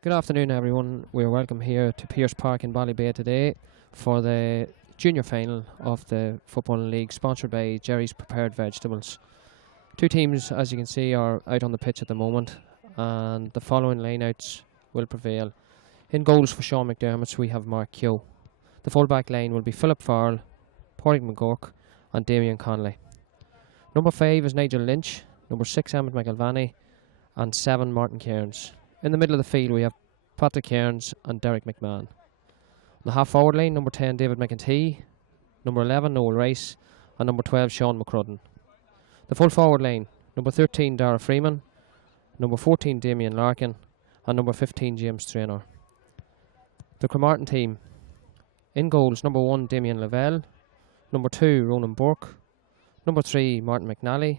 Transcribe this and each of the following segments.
Good afternoon, everyone. We're welcome here to Pierce Park in Ballybay today for the junior final of the Football League, sponsored by Jerry's Prepared Vegetables. Two teams, as you can see, are out on the pitch at the moment, and the following lineouts will prevail. In goals for Sean McDermott, we have Mark Keogh. The full-back line will be Philip Farrell, Pádraig McGurk, and Damien Connolly. Number 5 is Nigel Lynch, number 6 Emmett McElvaney, and 7 Martin Cairns. In the middle of the field we have Patrick Cairns and Derek McMahon. On the half-forward line, number 10 David McEntee, number 11 Noel Rice, and number 12 Sean McCrudden. The full-forward line, number 13 Dara Freeman, number 14 Damien Larkin, and number 15 James Traynor. The Cremartin team, in goals, number 1 Damien Lavelle, number 2 Ronan Burke, number 3 Martin McNally,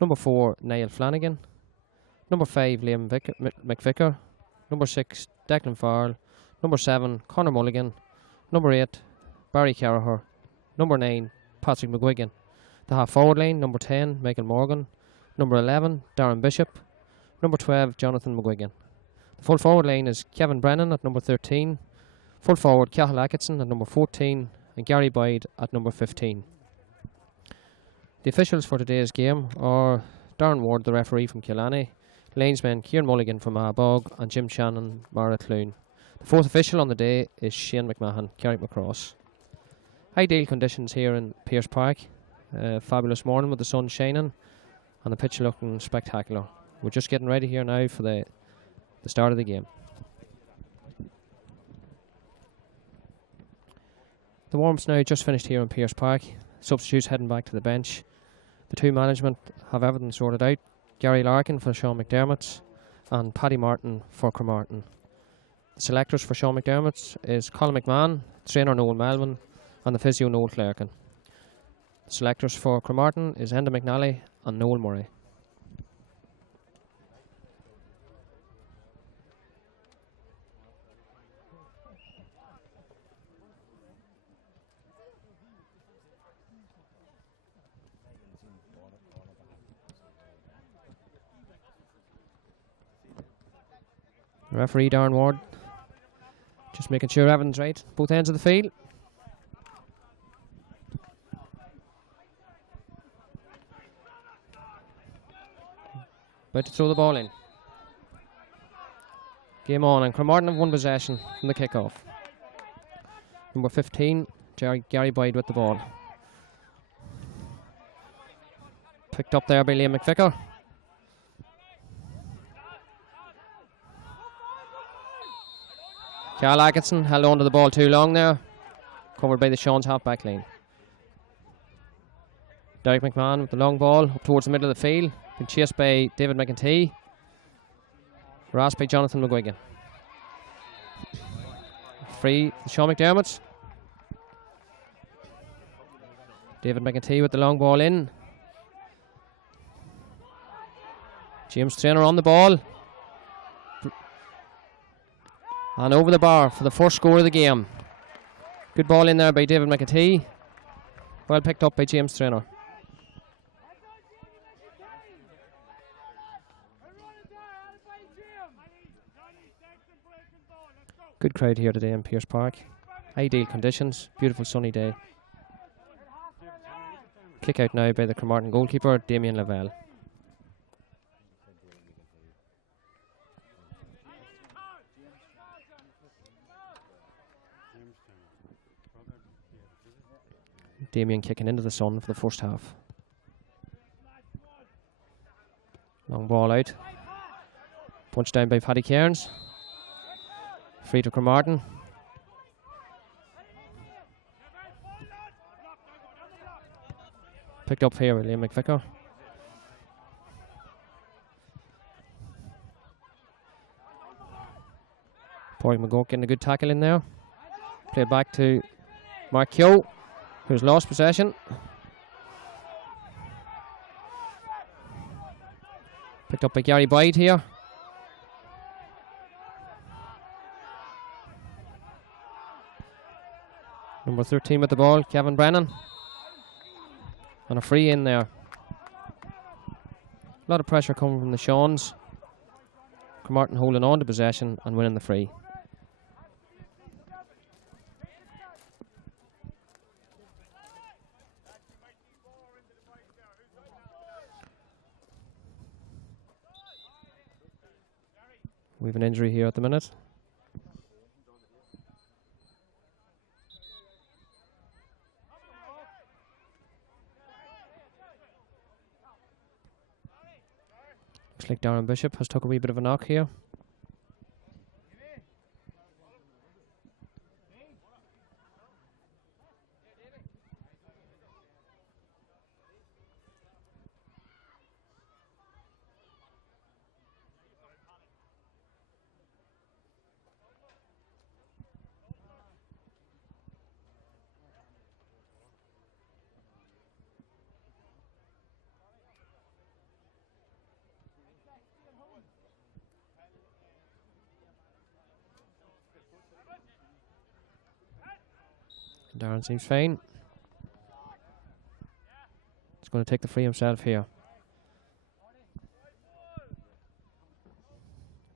number 4 Niall Flanagan, number 5 Liam McVicker, number 6 Declan Farrell, number 7 Conor Mulligan, number 8 Barry Carraher, number 9 Patrick McGuigan. The half-forward line, number 10 Michael Morgan, number 11 Darren Bishop, number 12 Jonathan McGuigan. The full-forward line is Kevin Brennan at number 13, full-forward Cathal Atkinson at number 14, and Gary Boyd at number 15. The officials for today's game are Darren Ward, the referee from Killarney, linesmen Kieran Mulligan from Abog, and Jim Shannon, Mara Clune. The fourth official on the day is Shane McMahon, Carrickmacross. Ideal conditions here in Pierce Park. Fabulous morning with the sun shining and the pitch looking spectacular. We're just getting ready here now for the start of the game. The warm-up's now just finished here in Pierce Park. Substitutes heading back to the bench. The two management have everything sorted out. Gary Larkin for Sean McDermott and Paddy Martin for Cremartin. The selectors for Sean McDermott is Colin McMahon, trainer Noel Melvin, and the physio Noel Clerkin. The selectors for Cremartin is Enda McNally and Noel Murray. Referee Darren Ward just making sure everything's right, both ends of the field. About to throw the ball in. Game on, and Cremartin have won possession from the kickoff. Number 15, Gary Boyd with the ball. Picked up there by Liam McVicker. Carl Atkinson held on to the ball too long there. Covered by the Sean's half-back line. Derek McMahon with the long ball up towards the middle of the field. Been chased by David McEntee. Harassed by Jonathan McGuigan. Free Sean McDermott. David McEntee with the long ball in. James Traynor on the ball. And over the bar for the first score of the game. Good ball in there by David McEntee. Well picked up by James Traynor. Good crowd here today in Pierce Park. Ideal conditions, beautiful sunny day. Kick out now by the Cremartin goalkeeper, Damien Lavelle. Damien kicking into the sun for the first half. Long ball out. Punched down by Paddy Cairns. Free to Cremartin. Picked up here by Liam McVicker. Pádraig McGurk getting a good tackle in there. Played back to Mark Keogh, who's lost possession. Picked up by Gary Boyd here. Number 13 with the ball, Kevin Brennan. And a free in there. A lot of pressure coming from the Seans. Cremartin holding on to possession and winning the free. We have an injury here at the minute. Looks like Darren Bishop has took a wee bit of a knock here. Darren seems fine. He's going to take the free himself here.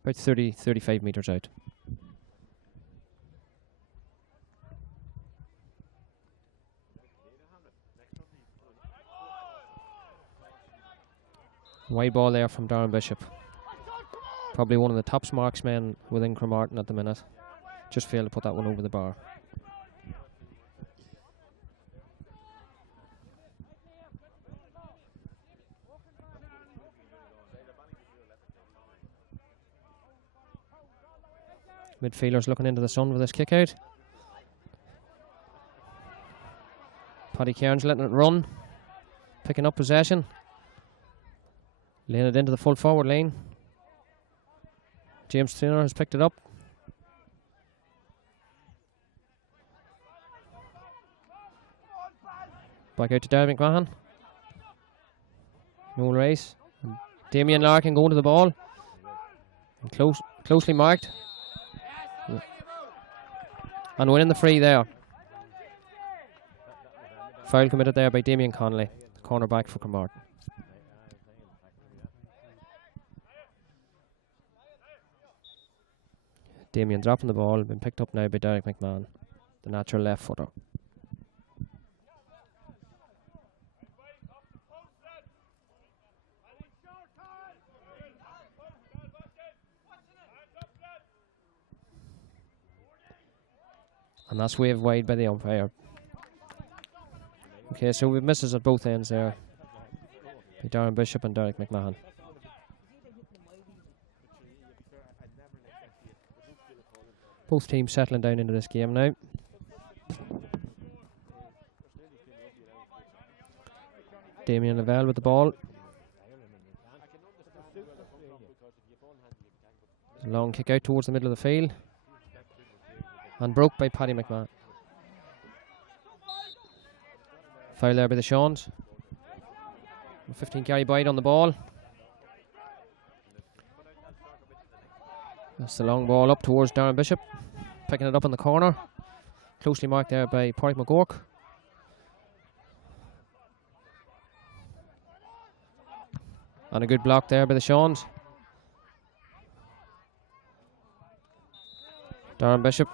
About 35 metres out. Wide ball there from Darren Bishop. Probably one of the top marksmen within Cremartin at the minute. Just failed to put that one over the bar. Midfielders looking into the sun with this kick out. Paddy Cairns letting it run. Picking up possession. Laying it into the full forward lane. James Traynor has picked it up. Back out to Darren McMahon. No race. And Damien Larkin going to the ball. And closely marked. And winning the free there. Foul committed there by Damien Connolly, the cornerback for Cremartin. Damien dropping the ball, been picked up now by Derek McMahon, the natural left footer. And that's waved wide by the umpire. Okay, so we've misses at both ends there. By Darren Bishop and Derek McMahon. Both teams settling down into this game now. Damien Lavelle with the ball. Long kick out towards the middle of the field. And broke by Paddy McMahon. Foul there by the Shawns. 15 Gary Boyd on the ball. That's the long ball up towards Darren Bishop. Picking it up in the corner. Closely marked there by Pádraig McGurk. And a good block there by the Shawns. Darren Bishop.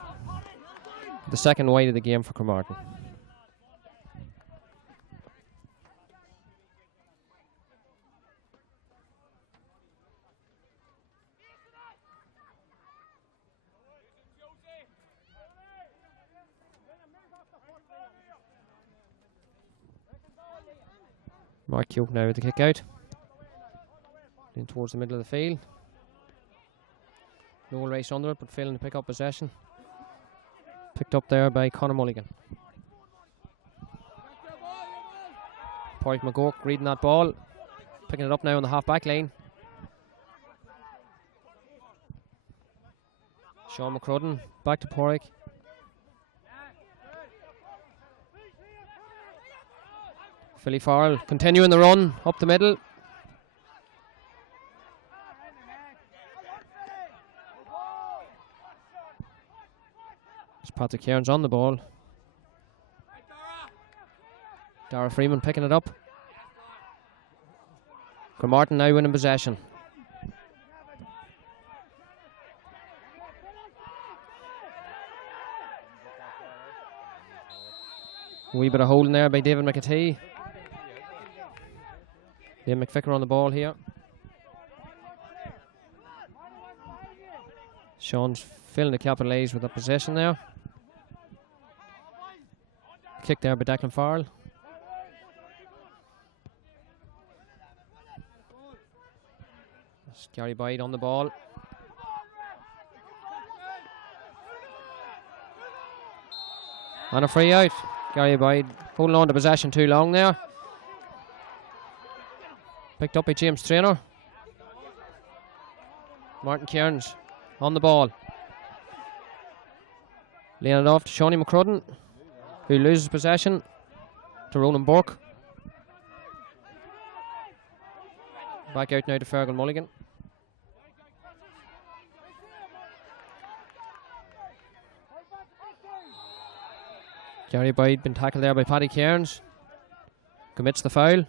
The second wide of the game for Cremartin. Mark Yoke now with the kick out. In towards the middle of the field. No race under it, but failing to pick up possession. Picked up there by Conor Mulligan. Pádraig McGurk reading that ball. Picking it up now on the half-back lane. Sean McCrudden back to Pádraig. Philly Farrell continuing the run up the middle. It's Patrick Cairns on the ball. Dara Freeman picking it up. Cremartin now winning possession. A wee bit of holding there by David McAtee. Liam McVicker on the ball here. Sean's filling the capital A's with the possession there. Kick there by Declan Farrell. That's Gary Boyd on the ball. And a free out. Gary Boyd holding on to possession too long there. Picked up by James Traynor. Martin Cairns on the ball. Laying it off to Shawnee McCrudden, who loses possession to Ronan Burke. Back out now to Fergal Mulligan. Gary Boyd been tackled there by Paddy Cairns. Commits the foul.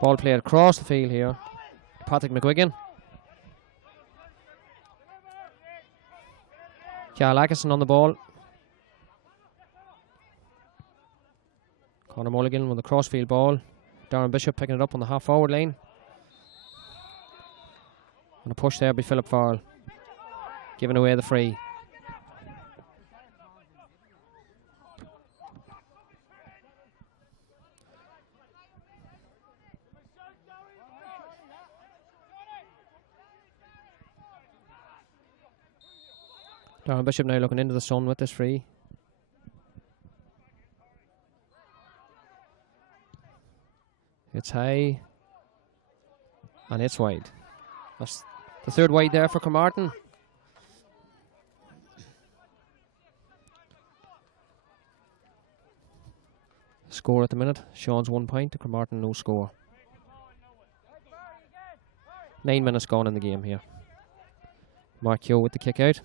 Ball played across the field here. Patrick McGuigan. Cial Atkinson on the ball. Conor Mulligan with a crossfield ball. Darren Bishop picking it up on the half-forward line. And a push there by Philip Farrell. Giving away the free. Darren Bishop now looking into the sun with this free. It's high. And it's wide. That's the third wide there for Cremartin. Score at the minute. Sean's 1 point to Cremartin, no score. 9 minutes gone in the game here. Mark Keogh with the kick out.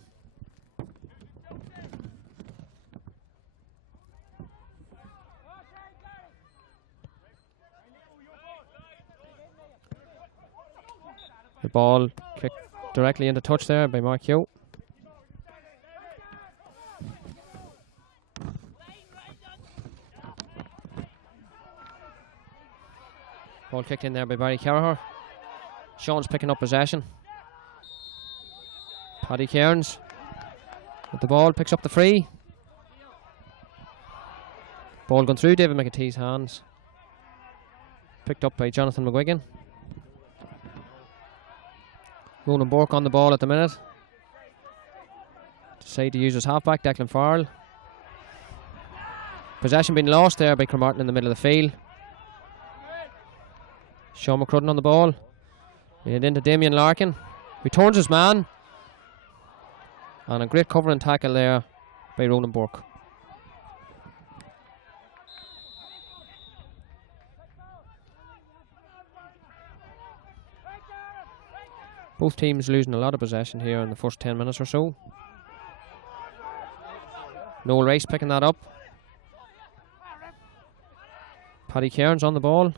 The ball kicked directly into touch there by Mark Keogh. Ball kicked in there by Barry Carraher. Sean's picking up possession. Paddy Cairns with the ball, picks up the free. Ball going through David McAtee's hands. Picked up by Jonathan McGuigan. Ronan Burke on the ball at the minute. Decide to use his halfback, Declan Farrell. Possession being lost there by Cremartin in the middle of the field. Sean McCrudden on the ball. Laid into Damien Larkin, who turns his man. And a great covering tackle there by Ronan Burke. Both teams losing a lot of possession here in the first 10 minutes or so. Noel Rice picking that up. Paddy Cairns on the ball.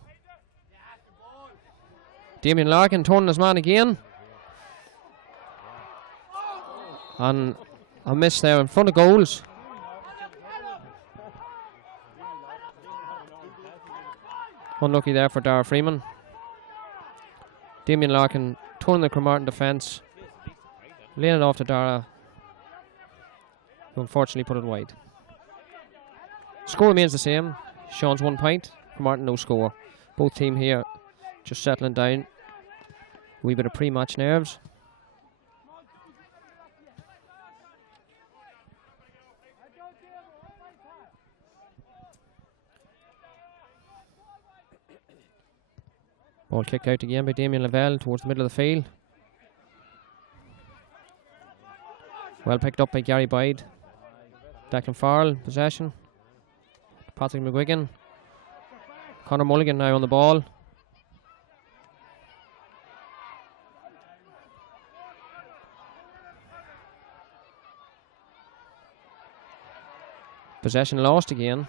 Damien Larkin turning his man again. And a miss there in front of goals. Unlucky there for Dara Freeman. Damien Larkin turning the Cremartin defence. Laying it off to Dara, who unfortunately put it wide. Score remains the same. Sean's 1 point. Cremartin no score. Both team here just settling down. A wee bit of pre-match nerves. Ball kicked out again by Damien Lavelle towards the middle of the field. Well picked up by Gary Boyd. Declan Farrell, possession. Patrick McGuigan. Conor Mulligan now on the ball. Possession lost again.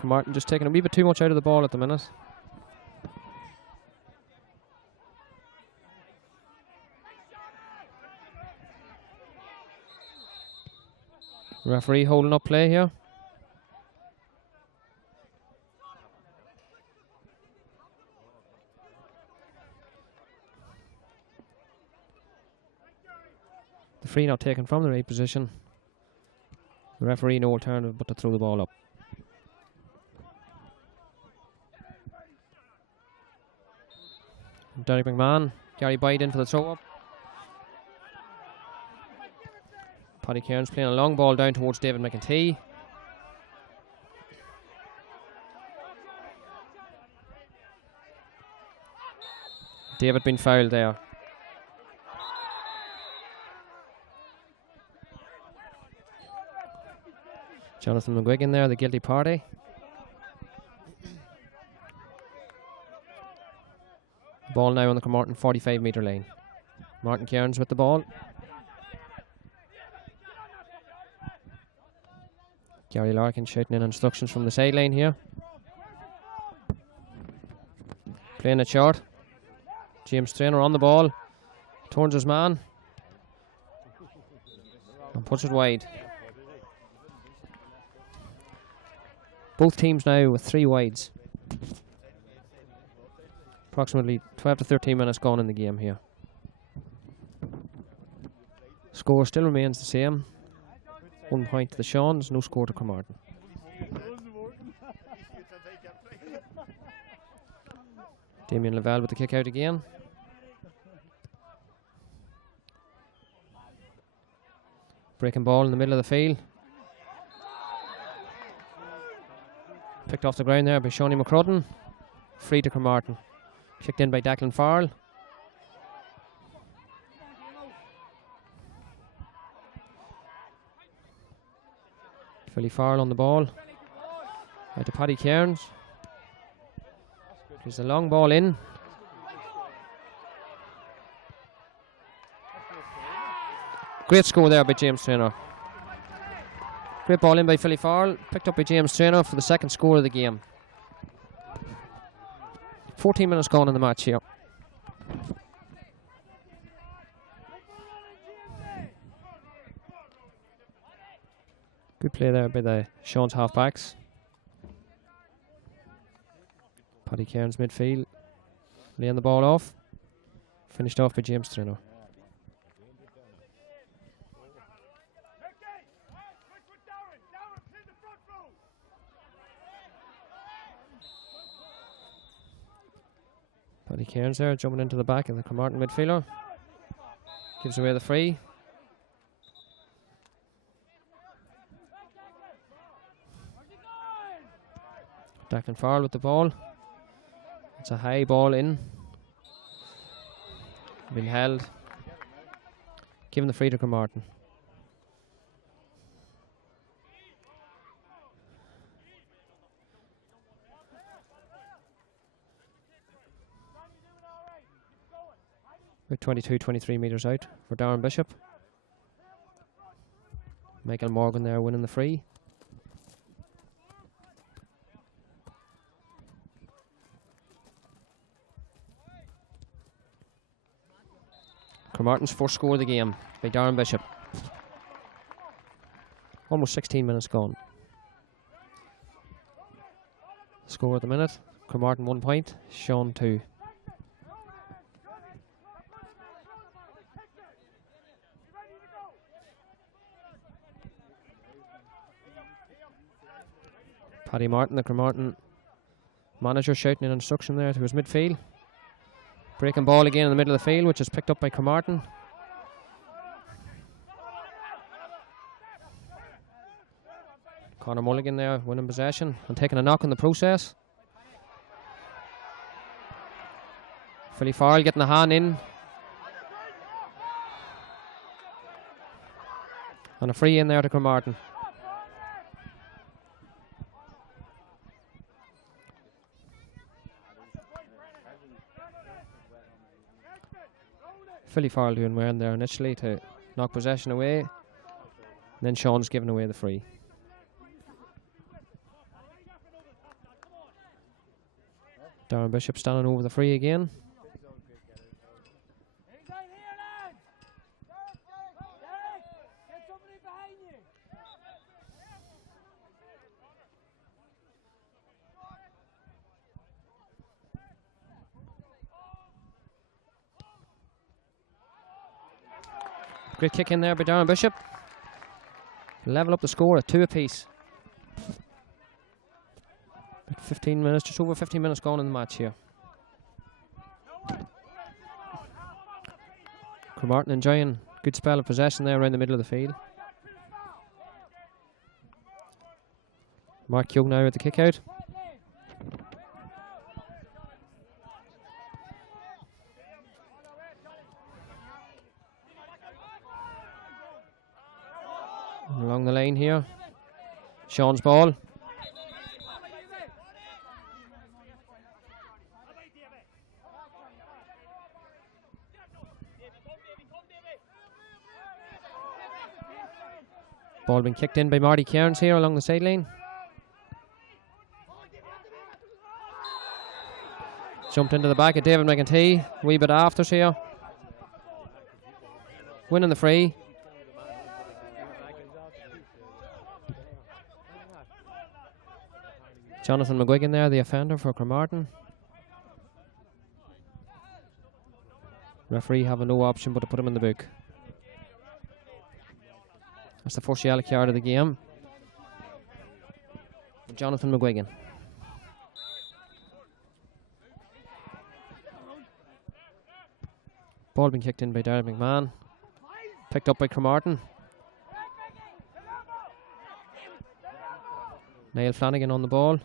Cremartin just taking a wee bit too much out of the ball at the minute. Referee holding up play here. The free now taken from the right position. The referee no alternative but to throw the ball up. Derek McMahon, Gary Byde in for the throw up. Paddy Cairns playing a long ball down towards David McEntee. David been fouled there. Jonathan McGuigan there, the guilty party. Ball now on the Cremartin 45-metre line. Martin Cairns with the ball. Gary Larkin shouting in instructions from the sideline here. Playing it short. James Traynor on the ball. Turns his man. And puts it wide. Both teams now with 3 wides. Approximately 12 to 13 minutes gone in the game here. Score still remains the same. 1 point to the Shawns, no score to Cremartin. Damien Lavelle with the kick out again. Breaking ball in the middle of the field. Picked off the ground there by Shawnee McCrudden. Free to Cremartin. Kicked in by Declan Farrell. Philly Farrell on the ball. Out to Paddy Cairns. There's a long ball in. Great score there by James Traynor. Great ball in by Philly Farrell. Picked up by James Traynor for the second score of the game. 14 minutes gone in the match here. Good play there by the Shawns halfbacks. Paddy Cairns midfield. Laying the ball off. Finished off by James Traynor. Paddy Cairns there jumping into the back of the Cremartin midfielder. Gives away the free. Declan Farrell with the ball. It's a high ball in. Been held. Given the free to Cremartin. About 22, 23 metres out for Darren Bishop. Michael Morgan there winning the free. Cremartin's first score of the game by Darren Bishop. Almost 16 minutes gone. Score at the minute. Cremartin 1 point, Sean 2. Paddy Martin, the Cremartin manager, shouting an instruction there to his midfield. Breaking ball again in the middle of the field, which is picked up by Cremartin. Conor Mulligan there winning possession and taking a knock in the process. Philly Farrell getting a hand in. And a free in there to Cremartin. Philly Farrell doing well there initially to knock possession away. And then Sean's giving away the free. Darren Bishop standing over the free again. Great kick in there by Darren Bishop. Level up the score at 2 apiece. 15 minutes, just over 15 minutes gone in the match here. Cremartin enjoying a good spell of possession there around the middle of the field. Mark Young now at the kick out. Along the lane here. Sean's ball. Ball being kicked in by Marty Cairns here along the sideline. Jumped into the back of David McEntee. A wee bit after here. Winning the free. Jonathan McGuigan there, the offender for Cremartin. Referee having no option but to put him in the book. That's the first yellow card of the game. Jonathan McGuigan. Ball being kicked in by Derek McMahon. Picked up by Cremartin. Niall Flanagan on the ball.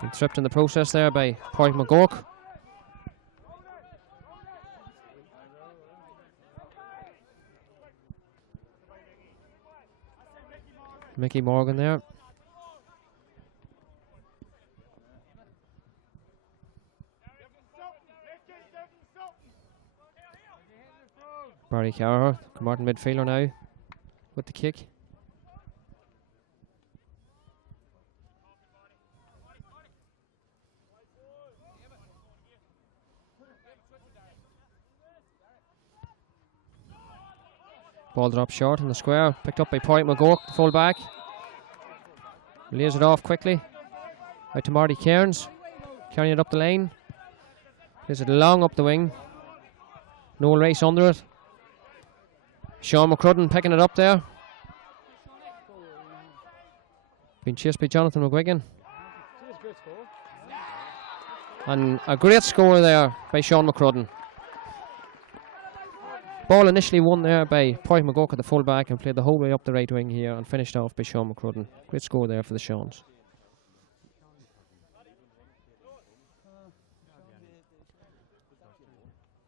Been tripped in the process there by Pádraig McGurk. Mickey Morgan there. Barry Carr, Cremartin midfielder now with the kick. Ball dropped short in the square, picked up by Pádraig McGurk, the full back. Lays it off quickly. Out to Marty Cairns, carrying it up the lane. Plays it long up the wing. No race under it. Sean McCrudden picking it up there. Being chased by Jonathan McGuigan. And a great score there by Sean McCrudden. Ball initially won there by Pádraig McGurk at the full back and played the whole way up the right wing here and finished off by Sean McCrudden. Great score there for the Seans.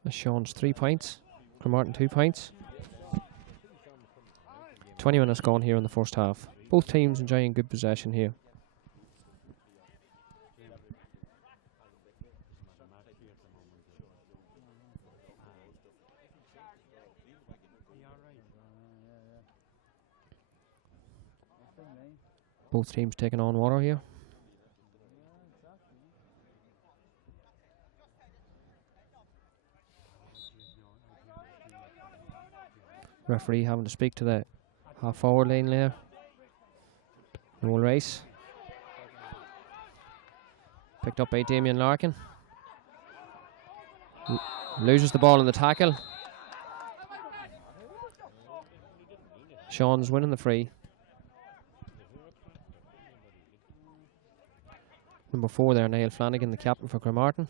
The Seans 3 points, Cremartin 2 points. 20 minutes gone here in the first half. Both teams enjoying good possession here. Both teams taking on water here. Referee having to speak to the half forward lane there. No race. Picked up by Damien Larkin. Loses the ball in the tackle. Sean's winning the free. Number 4 there, Niall Flanagan, the captain for Cremartin.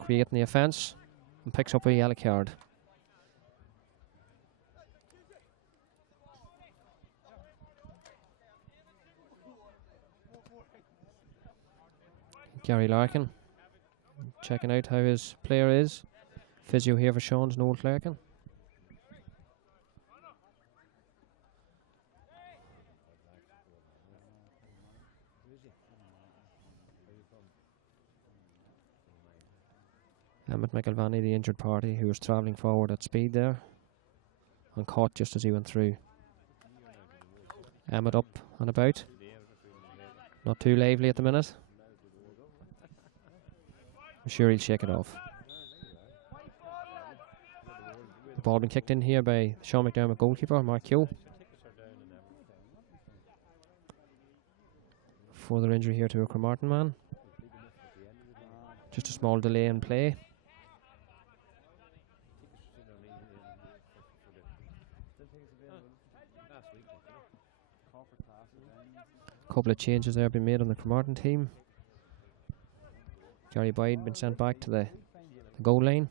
Creating the offence and picks up a yellow card. Gary Larkin checking out how his player is. Physio here for Sean's Noel Clarkin. Emmett McElvanny, the injured party, who was travelling forward at speed there and caught just as he went through. Emmett up and about. Not too lively at the minute. I'm sure he'll shake it off. The ball been kicked in here by Sean McDermott goalkeeper, Mark Keogh. Further injury here to a Cremartin man. Just a small delay in play. Couple of changes there been made on the Cremartin team. Gary Boyd been sent back to the goal line.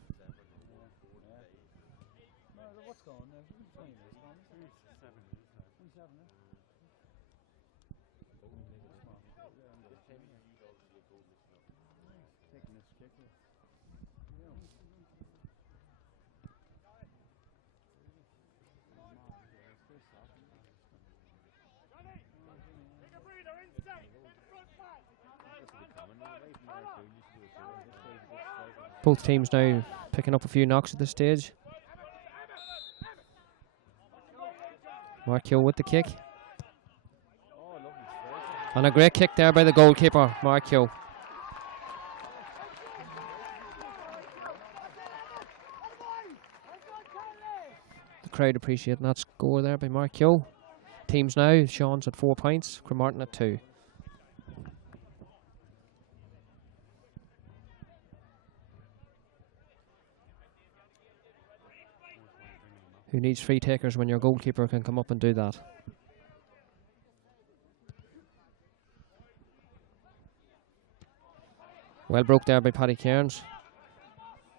Both teams now picking up a few knocks at this stage. Mark Hill with the kick. And a great kick there by the goalkeeper, Mark Hill. The crowd appreciating that score there by Mark Hill. Teams now, Sean's at 4 points, Cremartin at 2. Who needs free takers when your goalkeeper can come up and do that? Well broke there by Paddy Cairns.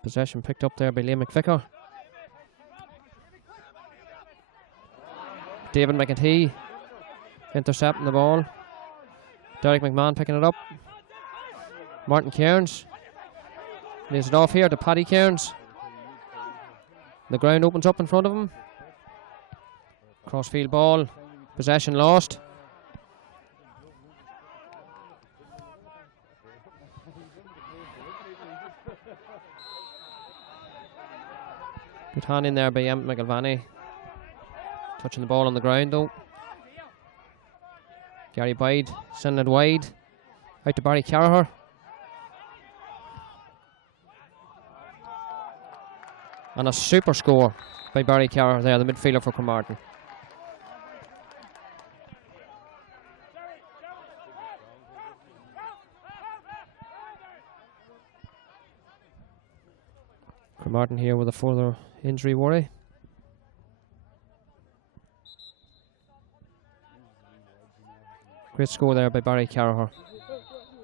Possession picked up there by Liam McVicker. David McEntee intercepting the ball. Derek McMahon picking it up. Martin Cairns lays it off here to Paddy Cairns. The ground opens up in front of him. Crossfield ball. Possession lost. Good hand in there by Emmett McIlvaney. Touching the ball on the ground though. Gary Boyd sending it wide. Out to Barry Carraher. And a super score by Barry Carraher there, the midfielder for Cremartin. Cremartin here with a further injury worry. Great score there by Barry Carraher.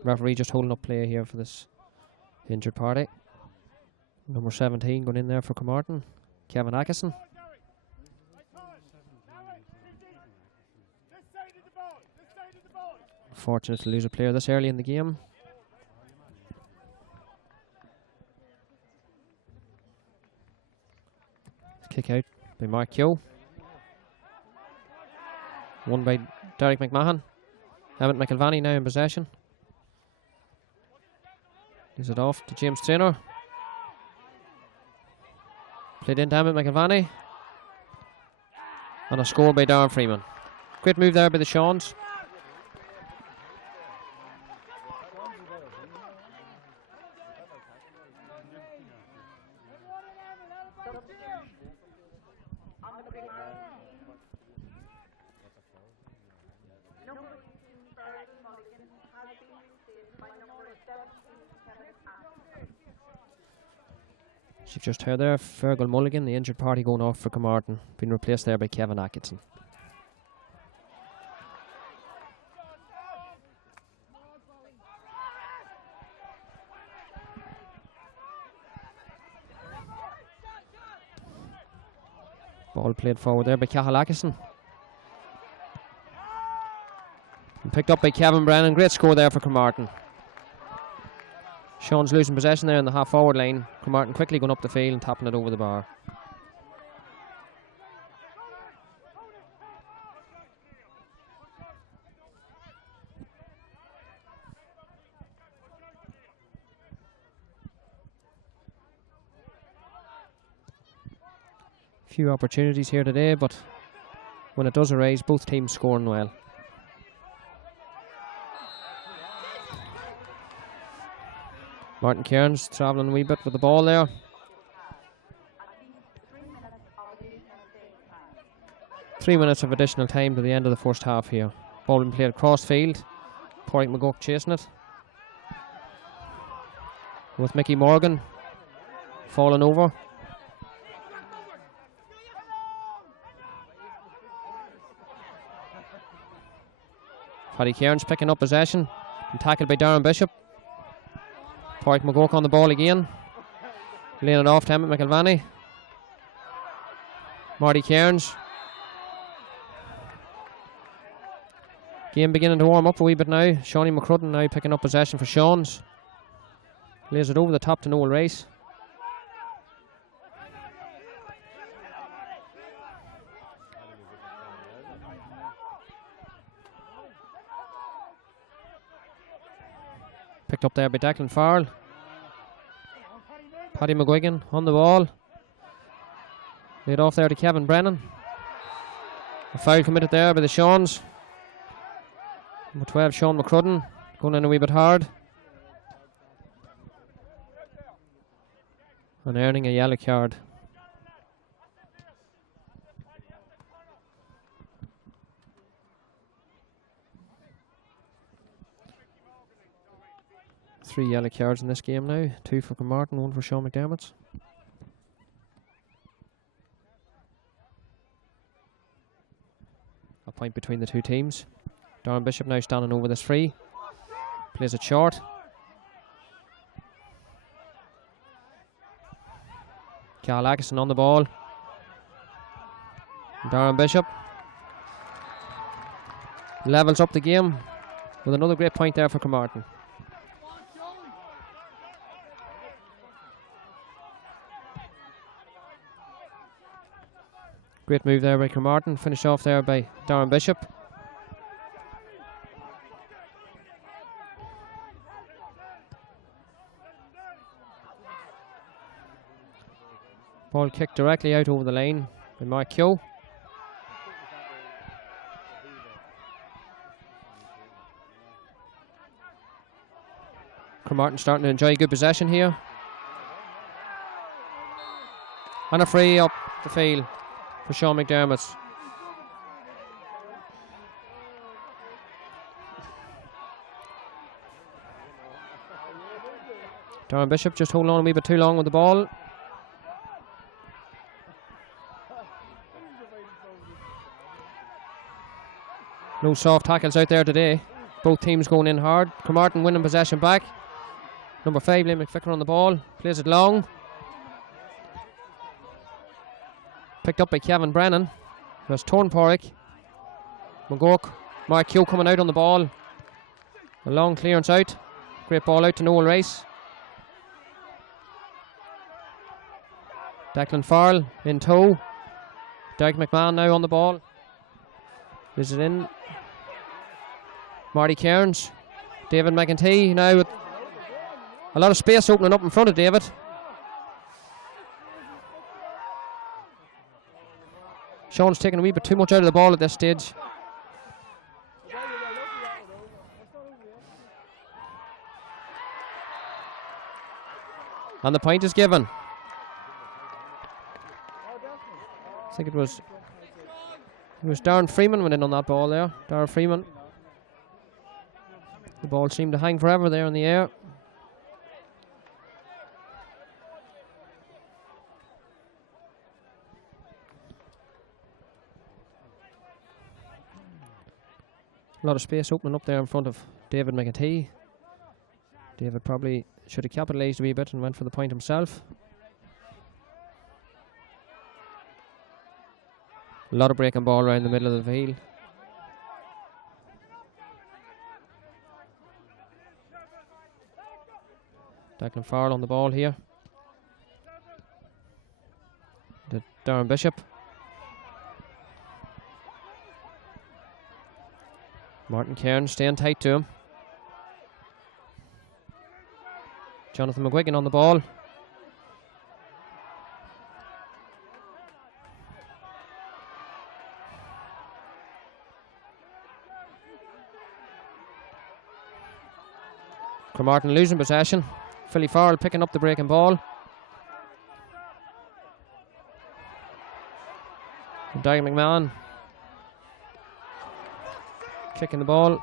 Referee just holding up play here for this injured party. Number 17 going in there for Cremartin, Kevin Atkinson. Fortunate to lose a player this early in the game. Kick out by Mark Keogh. Won by Derek McMahon. Emmett McIlvaney now in possession. Gives it off to James Traynor. Played into Emmett McIlvaney. And a score by Darren Freeman. Great move there by the Shawns. You've just heard there, Fergal Mulligan, the injured party, going off for Cremartin, being replaced there by Kevin Atkinson. Ball played forward there by Cathal Atkinson. And picked up by Kevin Brennan. Great score there for Cremartin. Sean's losing possession there in the half-forward line. Cremartin quickly going up the field and tapping it over the bar. Few opportunities here today, but when it does arise, both teams scoring well. Martin Cairns travelling a wee bit with the ball there. Three minutes of additional time to the end of the first half here. Ball being played across field. Porrick McGurk chasing it. with Mickey Morgan falling over. Paddy Cairns picking up possession and tackled by Darren Bishop. Pádraig McGurk on the ball again. Laying it off to Emmett McIlvaney. Marty Cairns. Game beginning to warm up a wee bit now. Shawnee McCrudden now picking up possession for Seans. Lays it over the top to Noel Race. Picked up there by Declan Farrell. Paddy McGuigan on the ball. Laid off there to Kevin Brennan. A foul committed there by the Seans. Number 12, Sean McCrudden, going in a wee bit hard. And earning a yellow card. Three yellow cards in this game now. 2 for Cremartin, 1 for Sean McDermott. A point between the two teams. Darren Bishop now standing over this free. Plays it short. Carl Atkinson on the ball. Darren Bishop levels up the game with another great point there for Cremartin. Great move there by Cremartin. Finish off there by Darren Bishop. Ball kicked directly out over the line by Mark Keogh. Cremartin starting to enjoy good possession here. And a free up the field for Sean McDermott. Darren Bishop just holding on a wee bit too long with the ball. No soft tackles out there today. Both teams going in hard. Cremartin winning possession back. Number 5, Liam McVicker on the ball. Plays it long. Picked up by Kevin Brennan. There's Torn Pádraig. McGurk. Mark Keogh coming out on the ball. A long clearance out. Great ball out to Noel Race. Declan Farrell in tow. Derek McMahon now on the ball. Is it in? Marty Cairns. David McEntee now with a lot of space opening up in front of David. Sean's taking a wee bit too much out of the ball at this stage. And the point is given. I think it was Darren Freeman went in on that ball there. Darren Freeman. The ball seemed to hang forever there in the air. A lot of space opening up there in front of David McEntee. David probably should have capitalised a wee bit and went for the point himself. A lot of breaking ball around the middle of the field. Declan Farrell on the ball here. To Darren Bishop. Martin Cairns staying tight to him. Jonathan McGuigan on the ball. Cremartin losing possession. Philly Farrell picking up the breaking ball. And Derek McMahon kicking the ball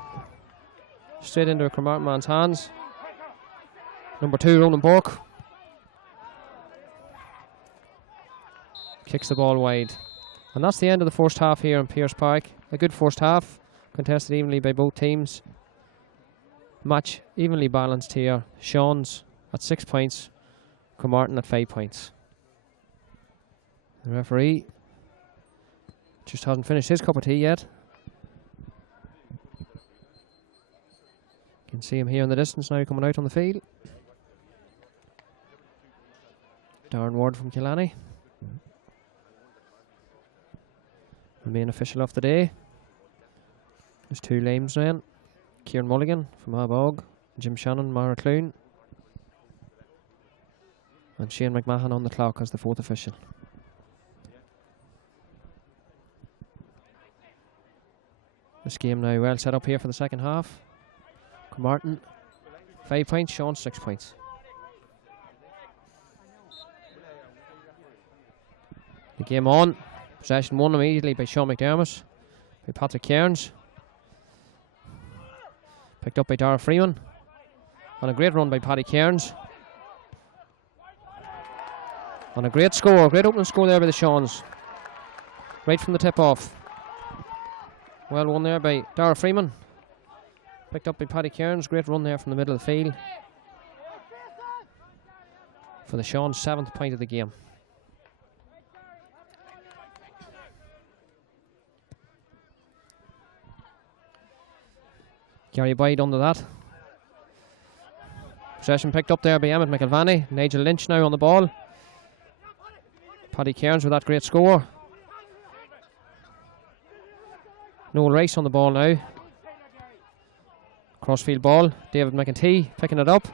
straight into a Cremartin man's hands. Number 2, Ronan Burke. Kicks the ball wide. And that's the end of the first half here in Pearse Park. A good first half, contested evenly by both teams. Match evenly balanced here. Sean's at 6 points, Cremartin at 5 points. The referee just hasn't finished his cup of tea yet. You can see him here in the distance now coming out on the field. Darren Ward from Killarney. The main official of the day. There's 2 lames then. Kieran Mulligan from Abog, Jim Shannon, Mara Clune, and Shane McMahon on the clock as the 4th official. This game now well set up here for the second half. Cremartin 5 points, Sean 6 points. The game on. Possession won immediately by Sean McDermott, by Patrick Cairns. Picked up by Dara Freeman. And a great run by Paddy Cairns. And a great score, great opening score there by the Seans. Right from the tip off. Well won there by Dara Freeman. Picked up by Paddy Cairns. Great run there from the middle of the field. For the Seans' 7th point of the game. Gary Boyd under that. Possession picked up there by Emmett McIlvaney. Nigel Lynch now on the ball. Paddy Cairns with that great score. Noel Rice on the ball now. Crossfield ball. David McEntee picking it up.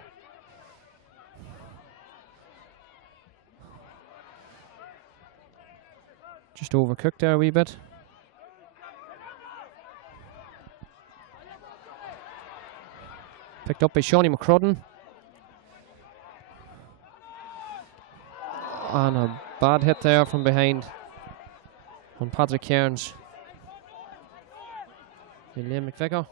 Just overcooked there a wee bit. Picked up by Shawnee McCrudden. And a bad hit there from behind on Patrick Cairns. Liam McVicker.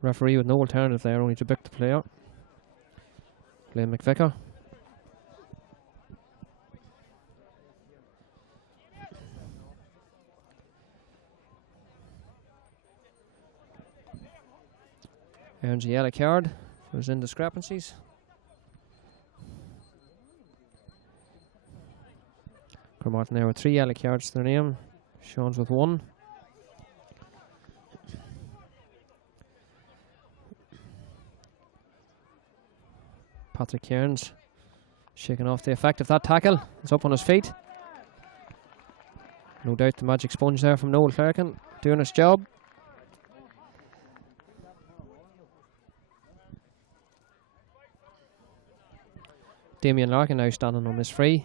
Referee with no alternative there, only to book the player. Liam McVicker. Earns a yellow card for his indiscrepancies. Cremartin there with 3 yellow cards to their name. Sean's with 1. Patrick Cairns shaking off the effect of that tackle. He's up on his feet. No doubt the magic sponge there from Noel Clerkin doing his job. Damien Larkin now standing on this free.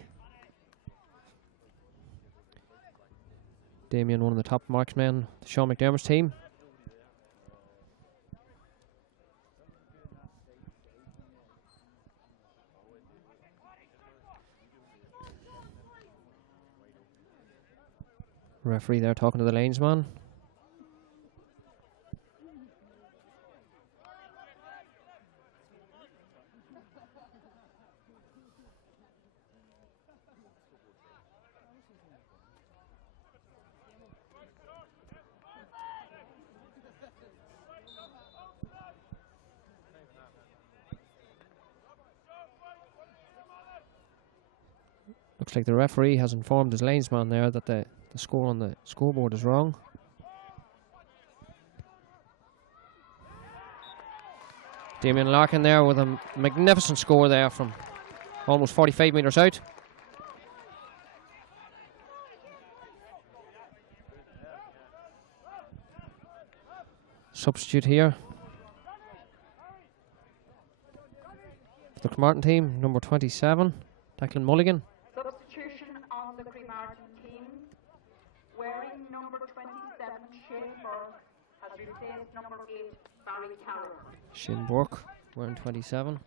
Damien, one of the top marksmen, Sean McDermott's team. Referee there talking to the linesman. Looks like the referee has informed his linesman there that the score on the scoreboard is wrong. Damien Larkin there with a magnificent score there from almost 45 metres out. Substitute here for the Cremartin team, number 27, Declan Mulligan. Substitution on the Cremartin team, wearing number 27, Shane Burke, has replaced number 8, Barry Carroll. Shane Burke wearing 27.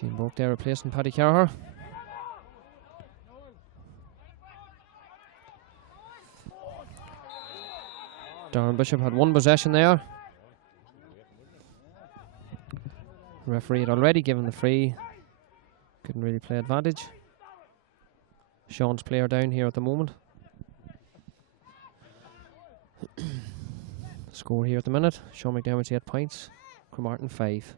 Shane Boak there replacing Paddy Carher. Darren Bishop had one possession there. The referee had already given the free. Couldn't really play advantage. Sean's player down here at the moment. Score here at the minute. Sean McDermott's 8 points. Cremartin 5.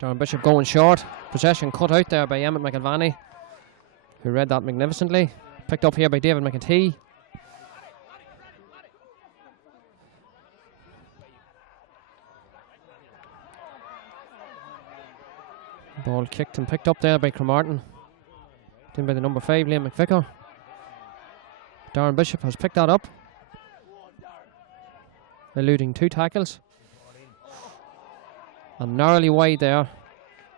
Darren Bishop going short. Possession cut out there by Emmett McIlvaney, who read that magnificently. Picked up here by David McEntee. Ball kicked and picked up there by Cremartin. Then by the number 5, Liam McVicker. Darren Bishop has picked that up, eluding 2 tackles. And narrowly wide there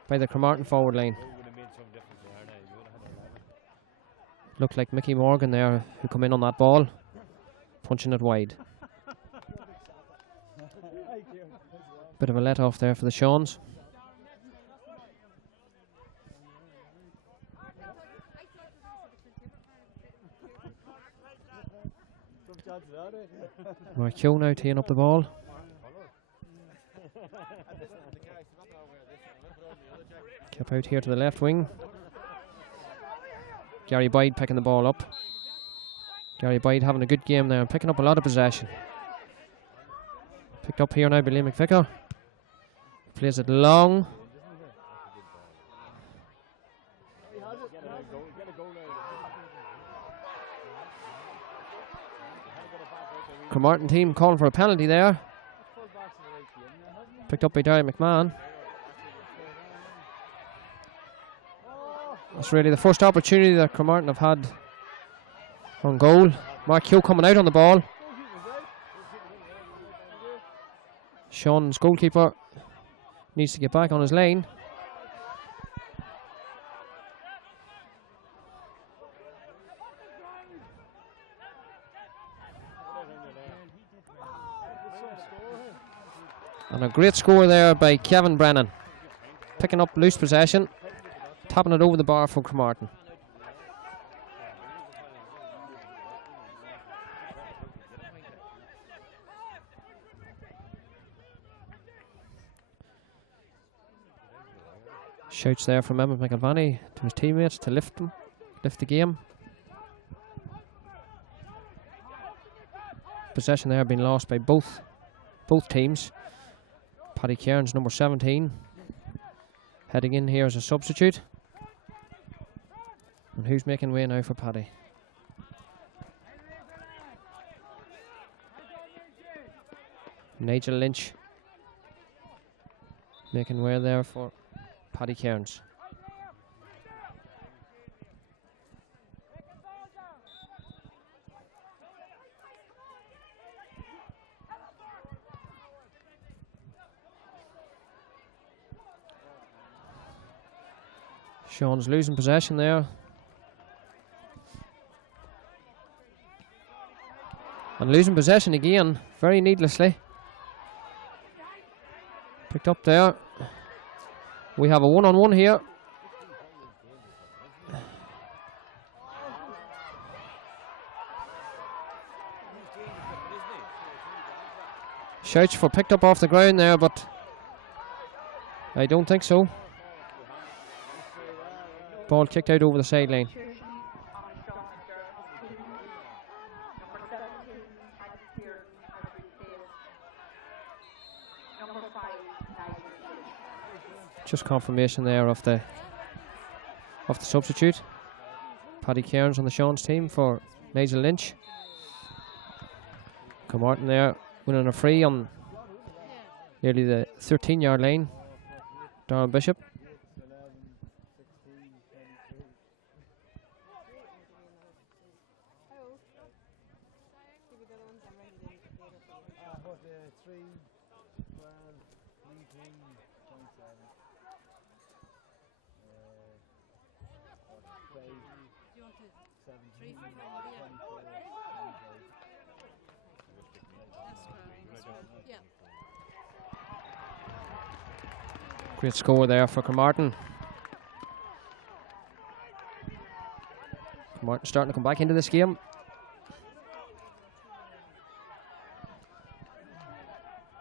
by the Cremartin forward line. Looked like Mickey Morgan there, who come in on that ball, punching it wide. Bit of a let off there for the Shawns. Mark Keogh now teeing up the ball. Kept out here to the left wing. Gary Boyd picking the ball up. Gary Boyd having a good game there and picking up a lot of possession. Picked up here now by Liam McVicker. Plays it long. Cremartin team calling for a penalty there. Picked up by Derry McMahon. That's really the first opportunity that Cremartin have had on goal. Mark Keogh coming out on the ball. Sean's goalkeeper needs to get back on his lane. And a great score there by Kevin Brennan. Picking up loose possession, tapping it over the bar for Cremartin. Shouts there from Emmett McIlvaney to his teammates to lift the game. Possession there being lost by both teams. Paddy Cairns, number 17, heading in here as a substitute. And who's making way now for Paddy? Nigel Lynch making way there for Paddy Cairns. Sean's losing possession there. And losing possession again, very needlessly. Picked up there. We have a one-on-one here. Shouts for picked up off the ground there, but I don't think so. Ball kicked out over the sideline. Just confirmation there of the substitute. Paddy Cairns on the Sean's team for Nigel Lynch. Cremartin there winning a free on nearly the 13-yard line. Darren Bishop. Great score there for Cremartin. Cremartin starting to come back into this game.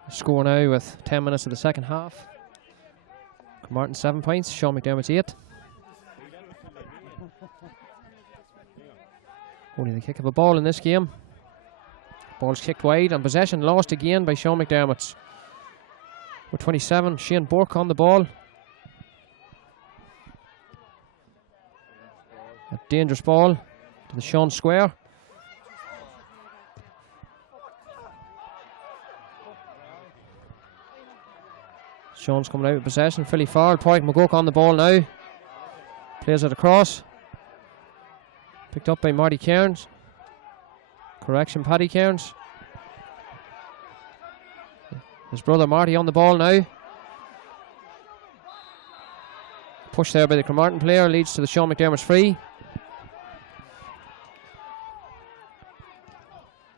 Score now with 10 minutes of the second half. Cremartin 7 points, Sean McDermott's 8. Only the kick of a ball in this game. Ball's kicked wide and possession lost again by Sean McDermott. With 27, Shane Burke on the ball. A dangerous ball to the Sean square. Sean's coming out with possession. Philly forward. Pádraig McGook on the ball now. Plays it across. Picked up by Marty Cairns. Correction, Paddy Cairns. His brother Marty on the ball now. Push there by the Cremartin player leads to the Sean McDermott's free.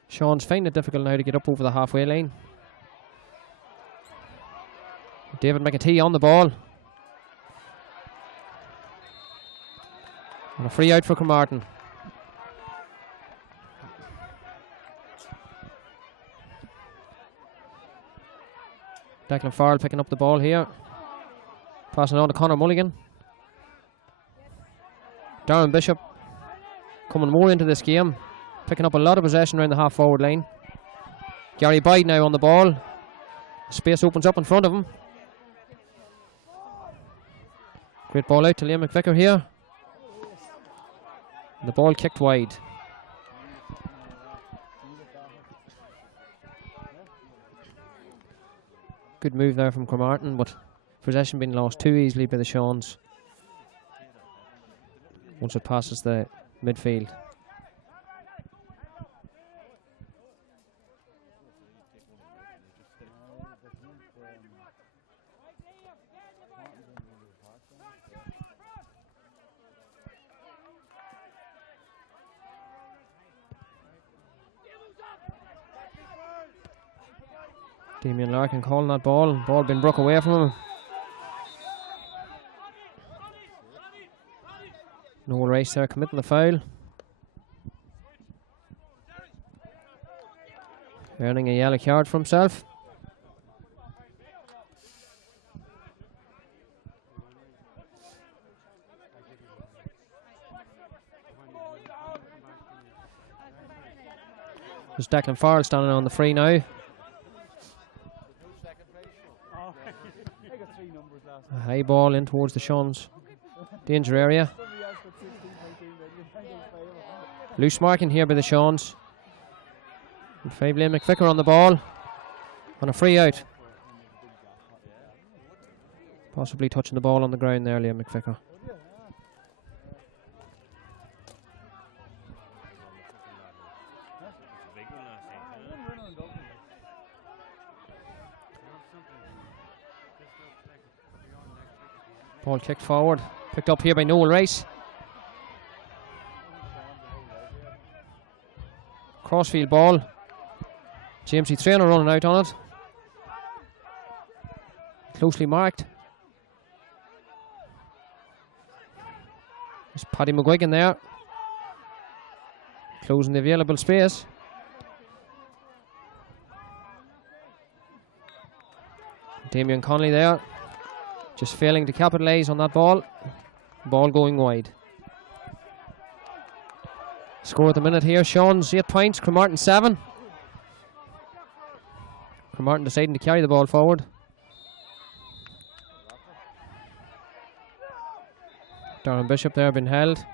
Sean's finding it difficult now to get up over the halfway line. David McAtee on the ball. And a free out for Cremartin. Declan Farrell picking up the ball here. Passing on to Conor Mulligan. Darren Bishop coming more into this game. Picking up a lot of possession around the half forward line. Gary Byde now on the ball. Space opens up in front of him. Great ball out to Liam McVicker here. The ball kicked wide. Good move there from Cremartin, but possession being lost too easily by the Seans once it passes the midfield. Damien Larkin calling that ball. Ball been broke away from him. No race there, committing the foul. Earning a yellow card for himself. There's Declan Farrell standing on the free now. A high ball in towards the Sean's danger area. Loose marking here by the Seans. And Liam McVicker on the ball. On a free out. Possibly touching the ball on the ground there, Liam McVicker. Ball kicked forward. Picked up here by Noel Rice. Crossfield ball. Jamesy Traynor running out on it. Closely marked. There's Paddy McGuigan there. Closing the available space. Damien Connolly there. Just failing to capitalise on that ball. Ball going wide. Score at the minute here. Sean's 8 points. Cremartin 7. Cremartin deciding to carry the ball forward. Darren Bishop there been held.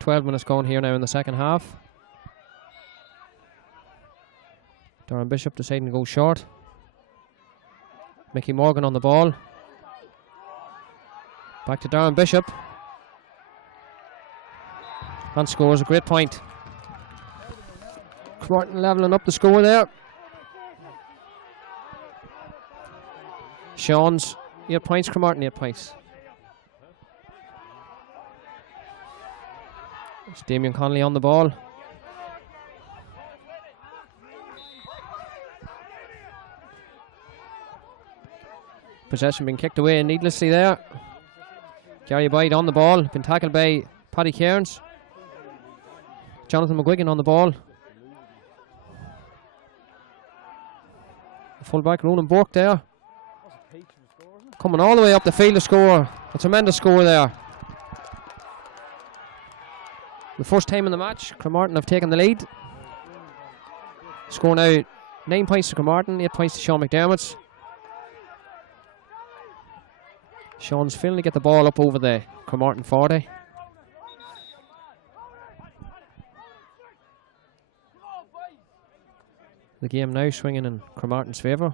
.12 minutes gone here now in the second half. Darren Bishop deciding to go short. Mickey Morgan on the ball. Back to Darren Bishop. And scores a great point. Cremartin levelling up the score there. Sean's 8 points, Cremartin 8 points. It's Damien Connolly on the ball. Possession being kicked away needlessly there. Gary Boyd on the ball, been tackled by Paddy Cairns. Jonathan McGuigan on the ball. Fullback Ronan Burke there. Coming all the way up the field to score. A tremendous score there. The first time in the match, Cremartin have taken the lead. Score now 9 points to Cremartin, 8 points to Sean McDermott. Sean's failing to get the ball up over the Cremartin 40. The game now swinging in Cremartin's favour.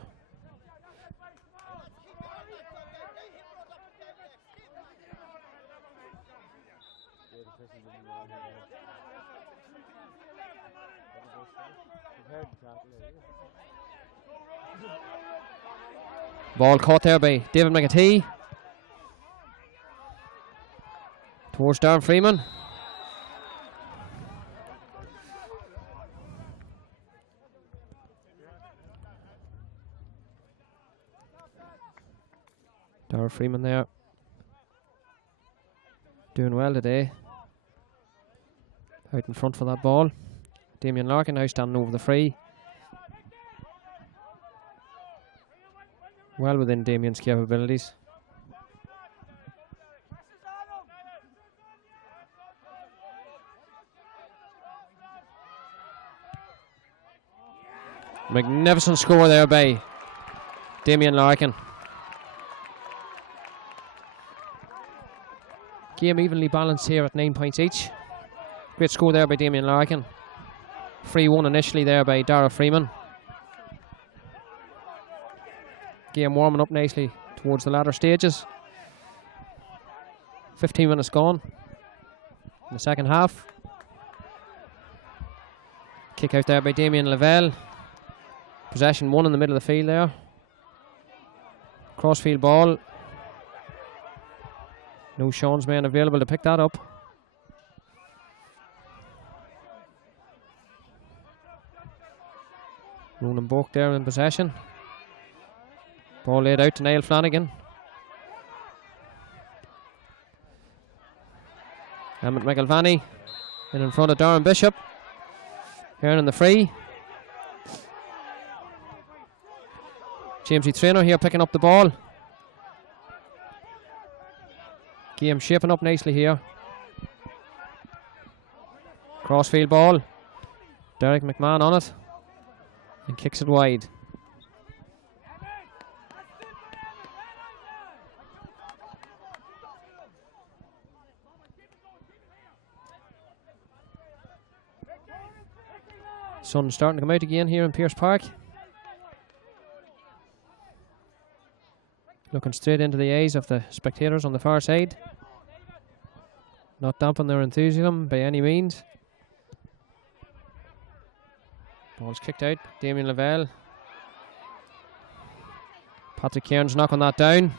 Ball caught there by David McAtee. Towards Darren Freeman. Darren Freeman there. Doing well today. Out in front for that ball. Damien Larkin now standing over the free. Well within Damien's capabilities. Magnificent score there by Damien Larkin. Game evenly balanced here at 9 points each. Great score there by Damien Larkin. 3-1 initially there by Dara Freeman. Game warming up nicely towards the latter stages. 15 minutes gone in the second half. Kick out there by Damien Lavelle. Possession one in the middle of the field there. Crossfield ball. No Sean's men available to pick that up. Ronan Burke there in possession. Ball laid out to Niall Flanagan. Emmett McElvanny in front of Darren Bishop. Here in the free. Jamesy Traynor here picking up the ball. Game shaping up nicely here. Crossfield ball. Derek McMahon on it. And kicks it wide. Sun starting to come out again here in Pearse Park. Looking straight into the eyes of the spectators on the far side. Not dampening their enthusiasm by any means. Ball's kicked out. Damien Lavelle. Patrick Cairns knocking that down.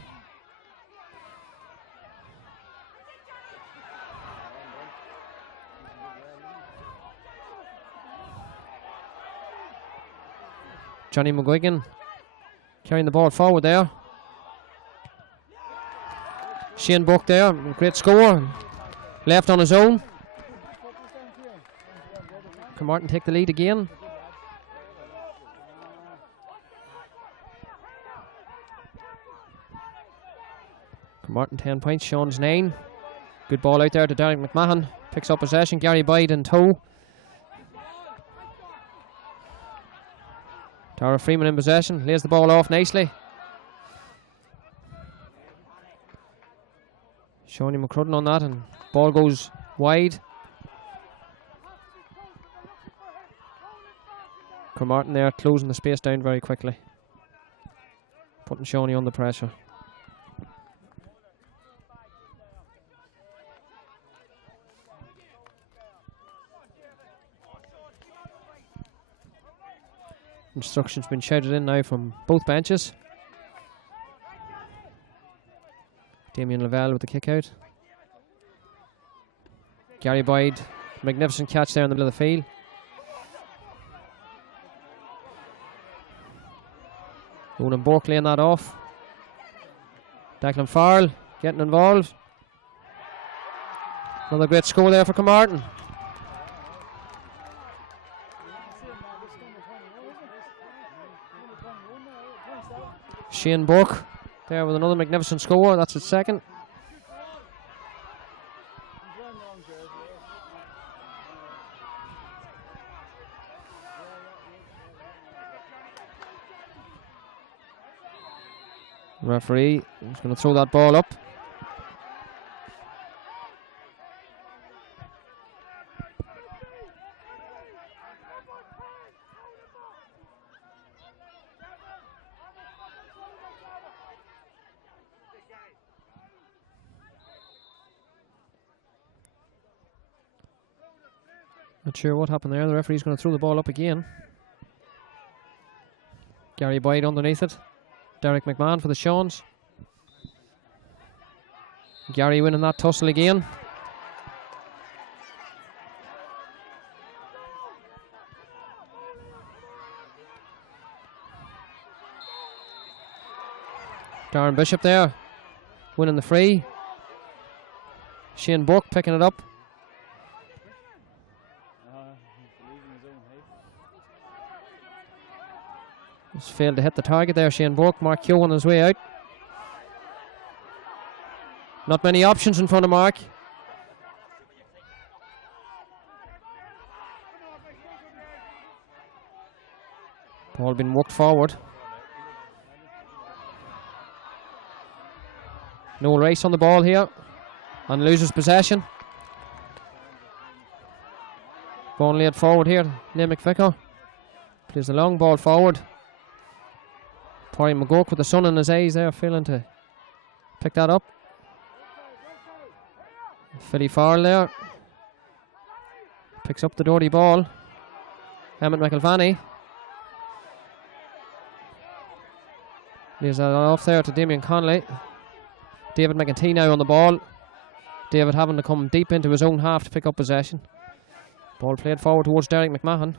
Johnny McGuigan carrying the ball forward there. Shane Buck there, great score. Left on his own. Cremartin take the lead again. Cremartin 10 points, Sean's 9. Good ball out there to Derek McMahon. Picks up possession, Gary Boyd in tow. Tara Freeman in possession, lays the ball off nicely. Shawnee McCrudden on that, and ball goes wide. Cremartin there closing the space down very quickly, putting Shawnee under pressure. Instructions been shouted in now from both benches. Damien Lavelle with the kick out. Gary Boyd, magnificent catch there in the middle of the field. Ronan Burke laying that off. Declan Farrell getting involved. Another great score there for Cremartin. Shane Burke there with another magnificent score. That's his second. Referee is going to throw that ball up. Not sure what happened there. The referee's going to throw the ball up again. Gary Boyd underneath it. Derek McMahon for the Shawns. Gary winning that tussle again. Darren Bishop there winning the free. Shane Burke picking it up. Just failed to hit the target there, Shane Burke. Mark Keogh on his way out. Not many options in front of Mark. Ball being worked forward. No race on the ball here. And loses possession. Ball laid forward here. Liam McVicker plays the long ball forward. Porry McGurk with the sun in his eyes there, failing to pick that up. Philly Farrell there. Picks up the dirty ball. Emmett McIlvaney. Leaves that off there to Damien Conley. David McEntee now on the ball. David having to come deep into his own half to pick up possession. Ball played forward towards Derek McMahon.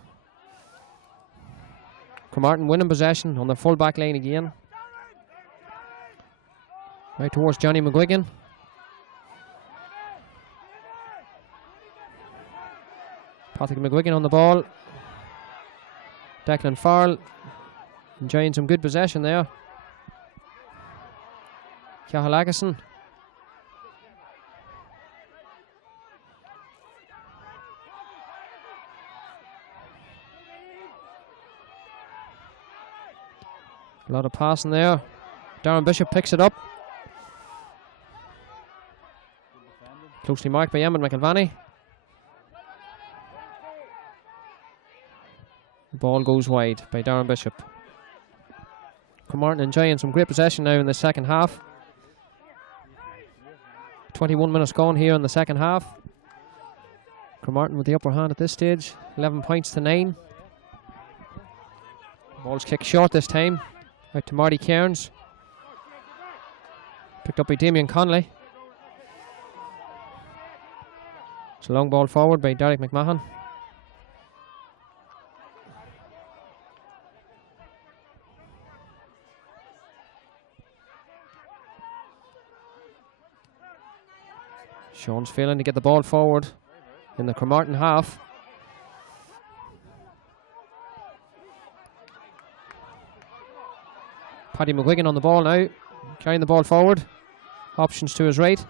Cremartin winning possession on the full back line again. Right towards Johnny McGuigan. Patrick McGuigan on the ball. Declan Farrell enjoying some good possession there. Cathal Agason. A lot of passing there. Darren Bishop picks it up. Closely marked by Emmett McIlvaney. The ball goes wide by Darren Bishop. Cremartin enjoying some great possession now in the second half. 21 minutes gone here in the second half. Cremartin with the upper hand at this stage. 11 points to 9. Ball's kicked short this time. Out to Marty Cairns. Picked up by Damien Conley. It's a long ball forward by Derek McMahon. Sean's failing to get the ball forward in the Cremartin half. Paddy McGuigan on the ball now, carrying the ball forward. Options to his right.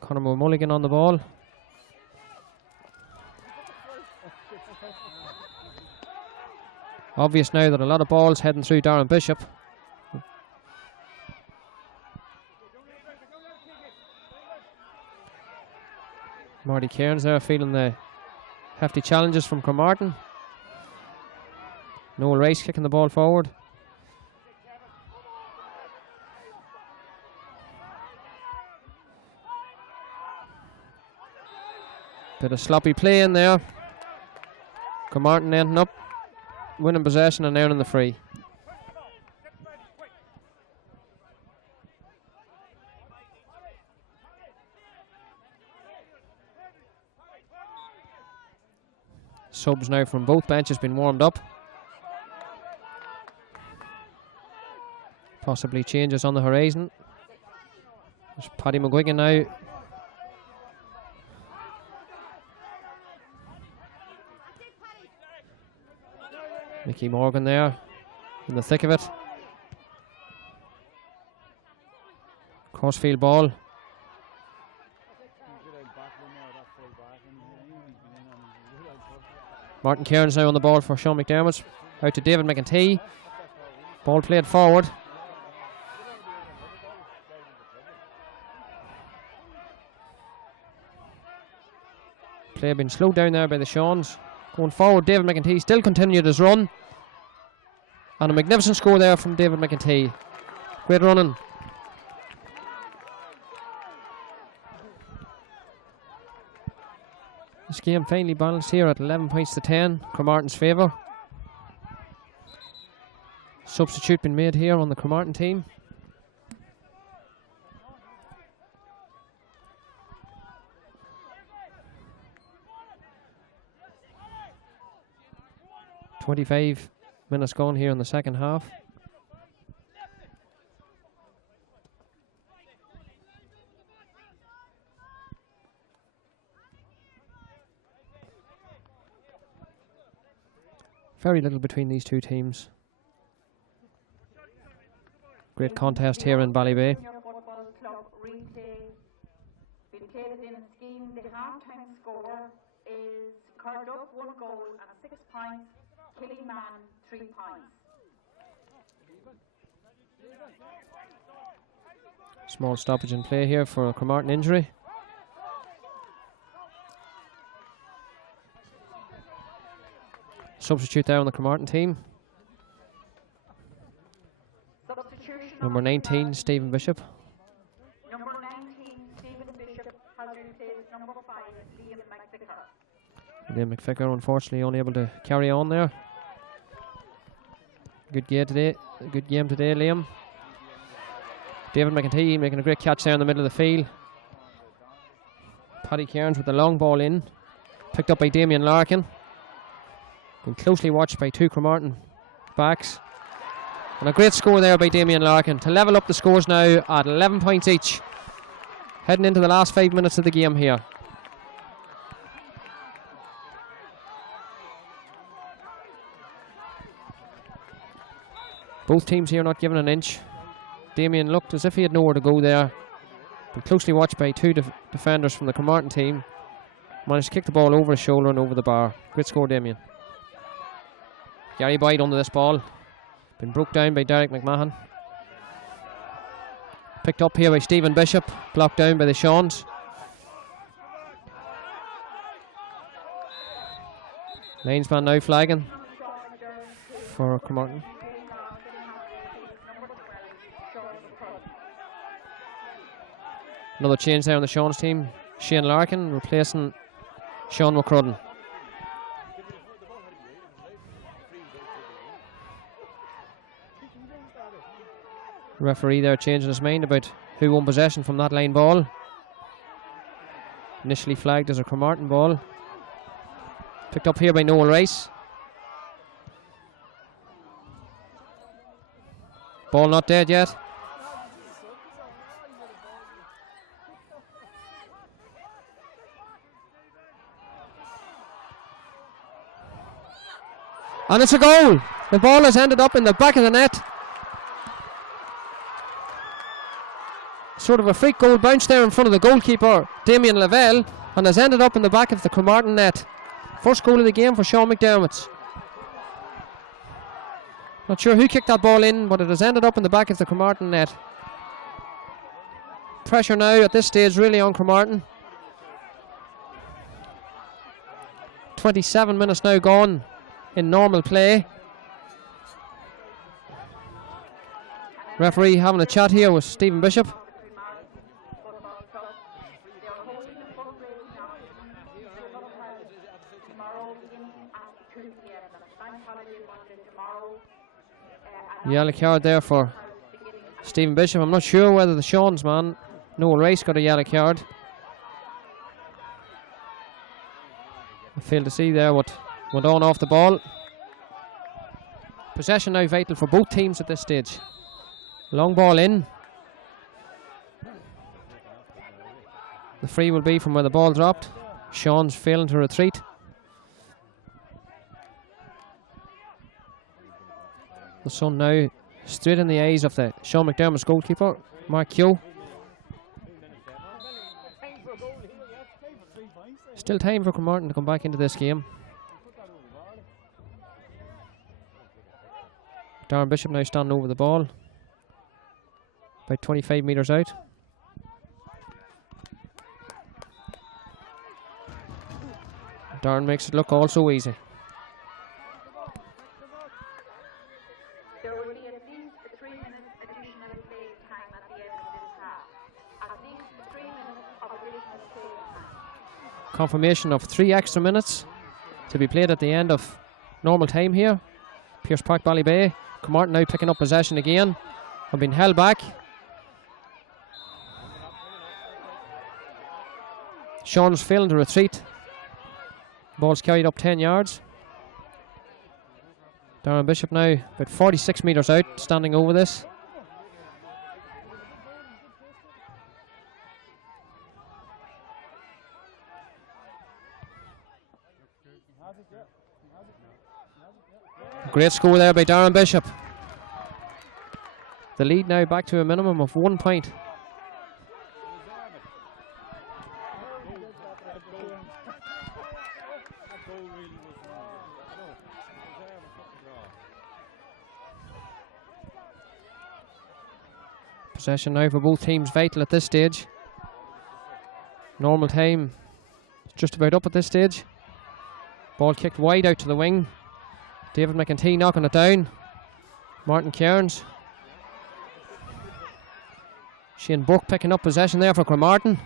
Conor Mulligan on the ball. Obvious now that a lot of balls heading through Darren Bishop. Marty Cairns there feeling the hefty challenges from Cremartin. Noel Rice kicking the ball forward. Bit of sloppy play in there. Cremartin ending up winning possession and earning the free. Subs now from both benches been warmed up. Possibly changes on the horizon. There's Paddy McGuigan now. Mickey Morgan there in the thick of it. Crossfield ball. Martin Cairns now on the ball for Sean McDermott. Out to David McEntee. Ball played forward. Play been slowed down there by the Shawns. Going forward, David McEntee still continued his run. And a magnificent score there from David McEntee. Great running. This game finally balanced here at 11 points to 10. Cremartin's favour. Substitute been made here on the Cremartin team. .25 minutes gone here in the second half. Very little between these two teams. Great contest here in Ballybay. The half-time score is Carduff 1 goal and 6 points. Killyman 3 points. Small stoppage in play here for a Cremartin injury. Substitute there on the Cremartin team. Number 19, Stephen Bishop. Number 19, Stephen Bishop, has replaced number 5, Liam McVicker. Liam McVicker unfortunately unable to carry on there. Good game today, Liam. David McEntee making a great catch there in the middle of the field. Paddy Cairns with the long ball in. Picked up by Damien Larkin. Been closely watched by two Cremartin backs. And a great score there by Damien Larkin to level up the scores now at 11 points each. Heading into the last 5 minutes of the game here. Both teams here not given an inch. Damien looked as if he had nowhere to go there. Been closely watched by two defenders from the Cremartin team. Managed to kick the ball over his shoulder and over the bar. Great score, Damien. Gary Boyd under this ball. Been broke down by Derek McMahon. Picked up here by Stephen Bishop. Blocked down by the Shawns. Linesman now flagging for Cremartin. Another change there on the Shawns team. Shane Larkin replacing Sean McCrudden. The referee there changing his mind about who won possession from that line ball. Initially flagged as a Cremartin ball. Picked up here by Noel Rice. Ball not dead yet. And it's a goal. The ball has ended up in the back of the net. Sort of a freak goal bounce there in front of the goalkeeper, Damien Lavelle, and has ended up in the back of the Cremartin net. First goal of the game for Sean McDermott. Not sure who kicked that ball in, but it has ended up in the back of the Cremartin net. Pressure now at this stage really on Cremartin. 27 minutes now gone in normal play. Referee having a chat here with Stephen Bishop. Yellow card there for Stephen Bishop. I'm not sure whether the Shawns man, Noel Rice, got a yellow card. I failed to see there what Went on off the ball. Possession now vital for both teams at this stage. Long ball in. The free will be from where the ball dropped. Sean's failing to retreat. The sun now straight in the eyes of the Sean McDermott's goalkeeper, Mark Keogh. Still time for Cremartin to come back into this game. Darren Bishop now standing over the ball. About 25 metres out. Darren makes it look all so easy. There will be at least a 3 minutes additional play time at the end of this half. At least 3 minutes of additional play time. Confirmation of 3 extra minutes to be played at the end of normal time here. Pearse Park, Ballybay. Cremartin now picking up possession again. Have been held back. Sean's failing to retreat. Ball's carried up 10 yards. Darren Bishop now about 46 metres out, standing over this. Great score there by Darren Bishop. The lead now back to a minimum of 1 point. Possession now for both teams vital at this stage. Normal time just about up at this stage. Ball kicked wide out to the wing. David McEntee knocking it down. Martin Cairns. Shane Buck picking up possession there for Cremartin.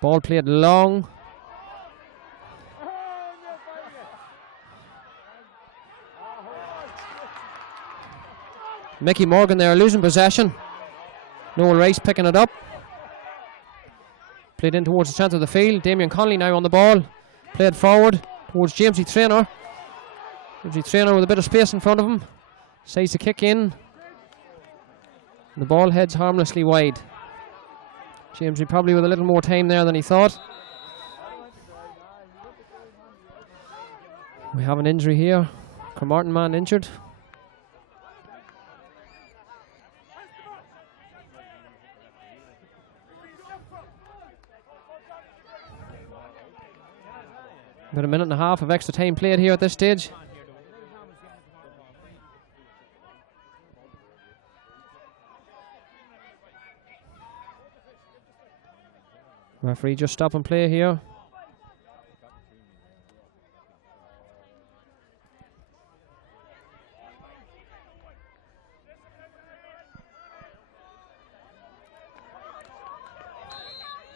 Ball played long. Mickey Morgan there losing possession. Noel Rice picking it up. Played in towards the centre of the field. Damien Connolly now on the ball. Played forward towards Jamesy Traynor. Jamesy Traynor with a bit of space in front of him. Decides to kick in. The ball heads harmlessly wide. Jamesy probably with a little more time there than he thought. We have an injury here. Cremartin man injured. About a minute and a half of extra time played here at this stage. Referee just stop and play here.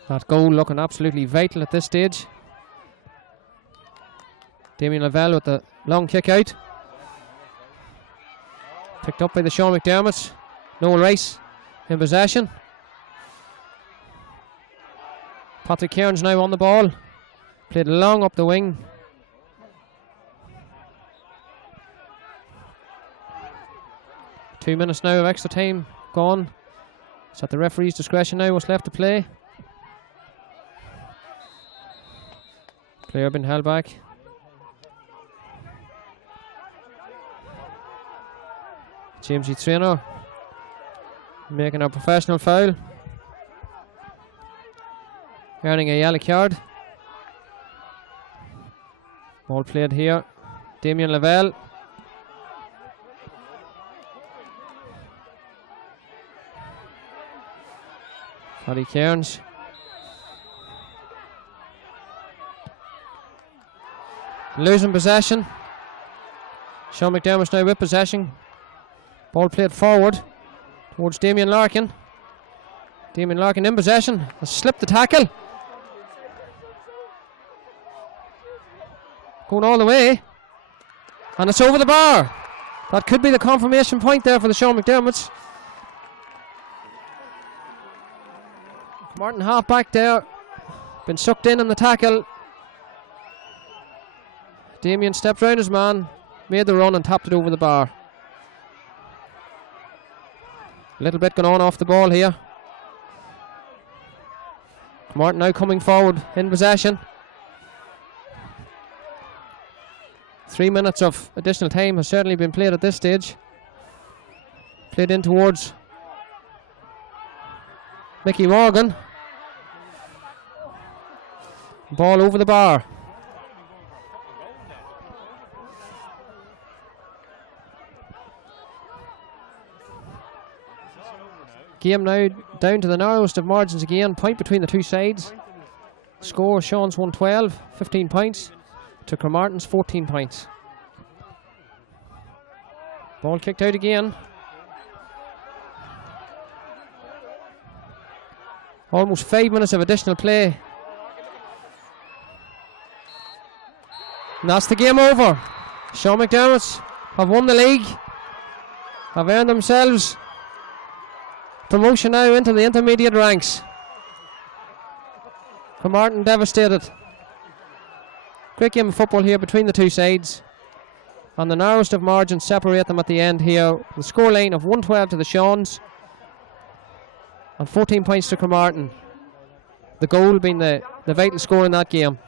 That goal looking absolutely vital at this stage. Damien Lavelle with the long kick out. Picked up by the Sean McDermott. Noel Rice in possession. Patrick Cairns now on the ball. Played long up the wing. Two minutes now of extra time gone. It's at the referee's discretion now what's left to play. Player been held back. Jamesy Traynor making a professional foul, earning a yellow card. Ball played here. Damien Lavelle. Paddy Cairns. Losing possession. Sean McDermott's now with possession. Ball played forward towards Damien Larkin. Damien Larkin in possession. Has slipped the tackle. Going all the way. And it's over the bar. That could be the confirmation point there for the Sean McDermotts. Martin half back there. Been sucked in the tackle. Damien stepped round his man, made the run and tapped it over the bar. A little bit going on off the ball here. Cremartin now coming forward in possession. 3 minutes of additional time has certainly been played at this stage. Played in towards Mickey Morgan. Ball over the bar. Game now down to the narrowest of margins again. Point between the two sides. Score, Sean's 112, 15 points, to Cremartin's 14 points. Ball kicked out again. Almost 5 minutes of additional play. And that's the game over. Sean McDermott's have won the league, have earned themselves promotion now into the intermediate ranks. Cremartin devastated. Great game of football here between the two sides. And the narrowest of margins separate them at the end here. The scoreline of 112 to the Seans and 14 points to Cremartin. The goal being the vital score in that game.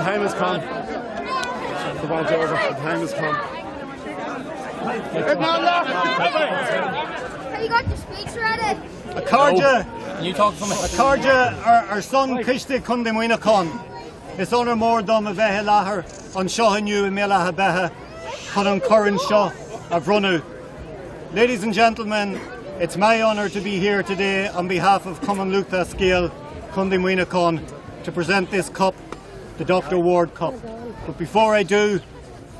Time has come. The ball's over. The time has come. Have you got the speech ready? A Carja. You talk from A Carja, our son Kishti Kundimwina Con. It's honor more dom a vehe lahar on Shohanu and Mela Habeha Conan Curran Shaw of Runu. Ladies and gentlemen, it's my honour to be here today on behalf of Common Lutha Scale Kundimwina Con to present this cup, the Dr. Ward Cup. But before I do,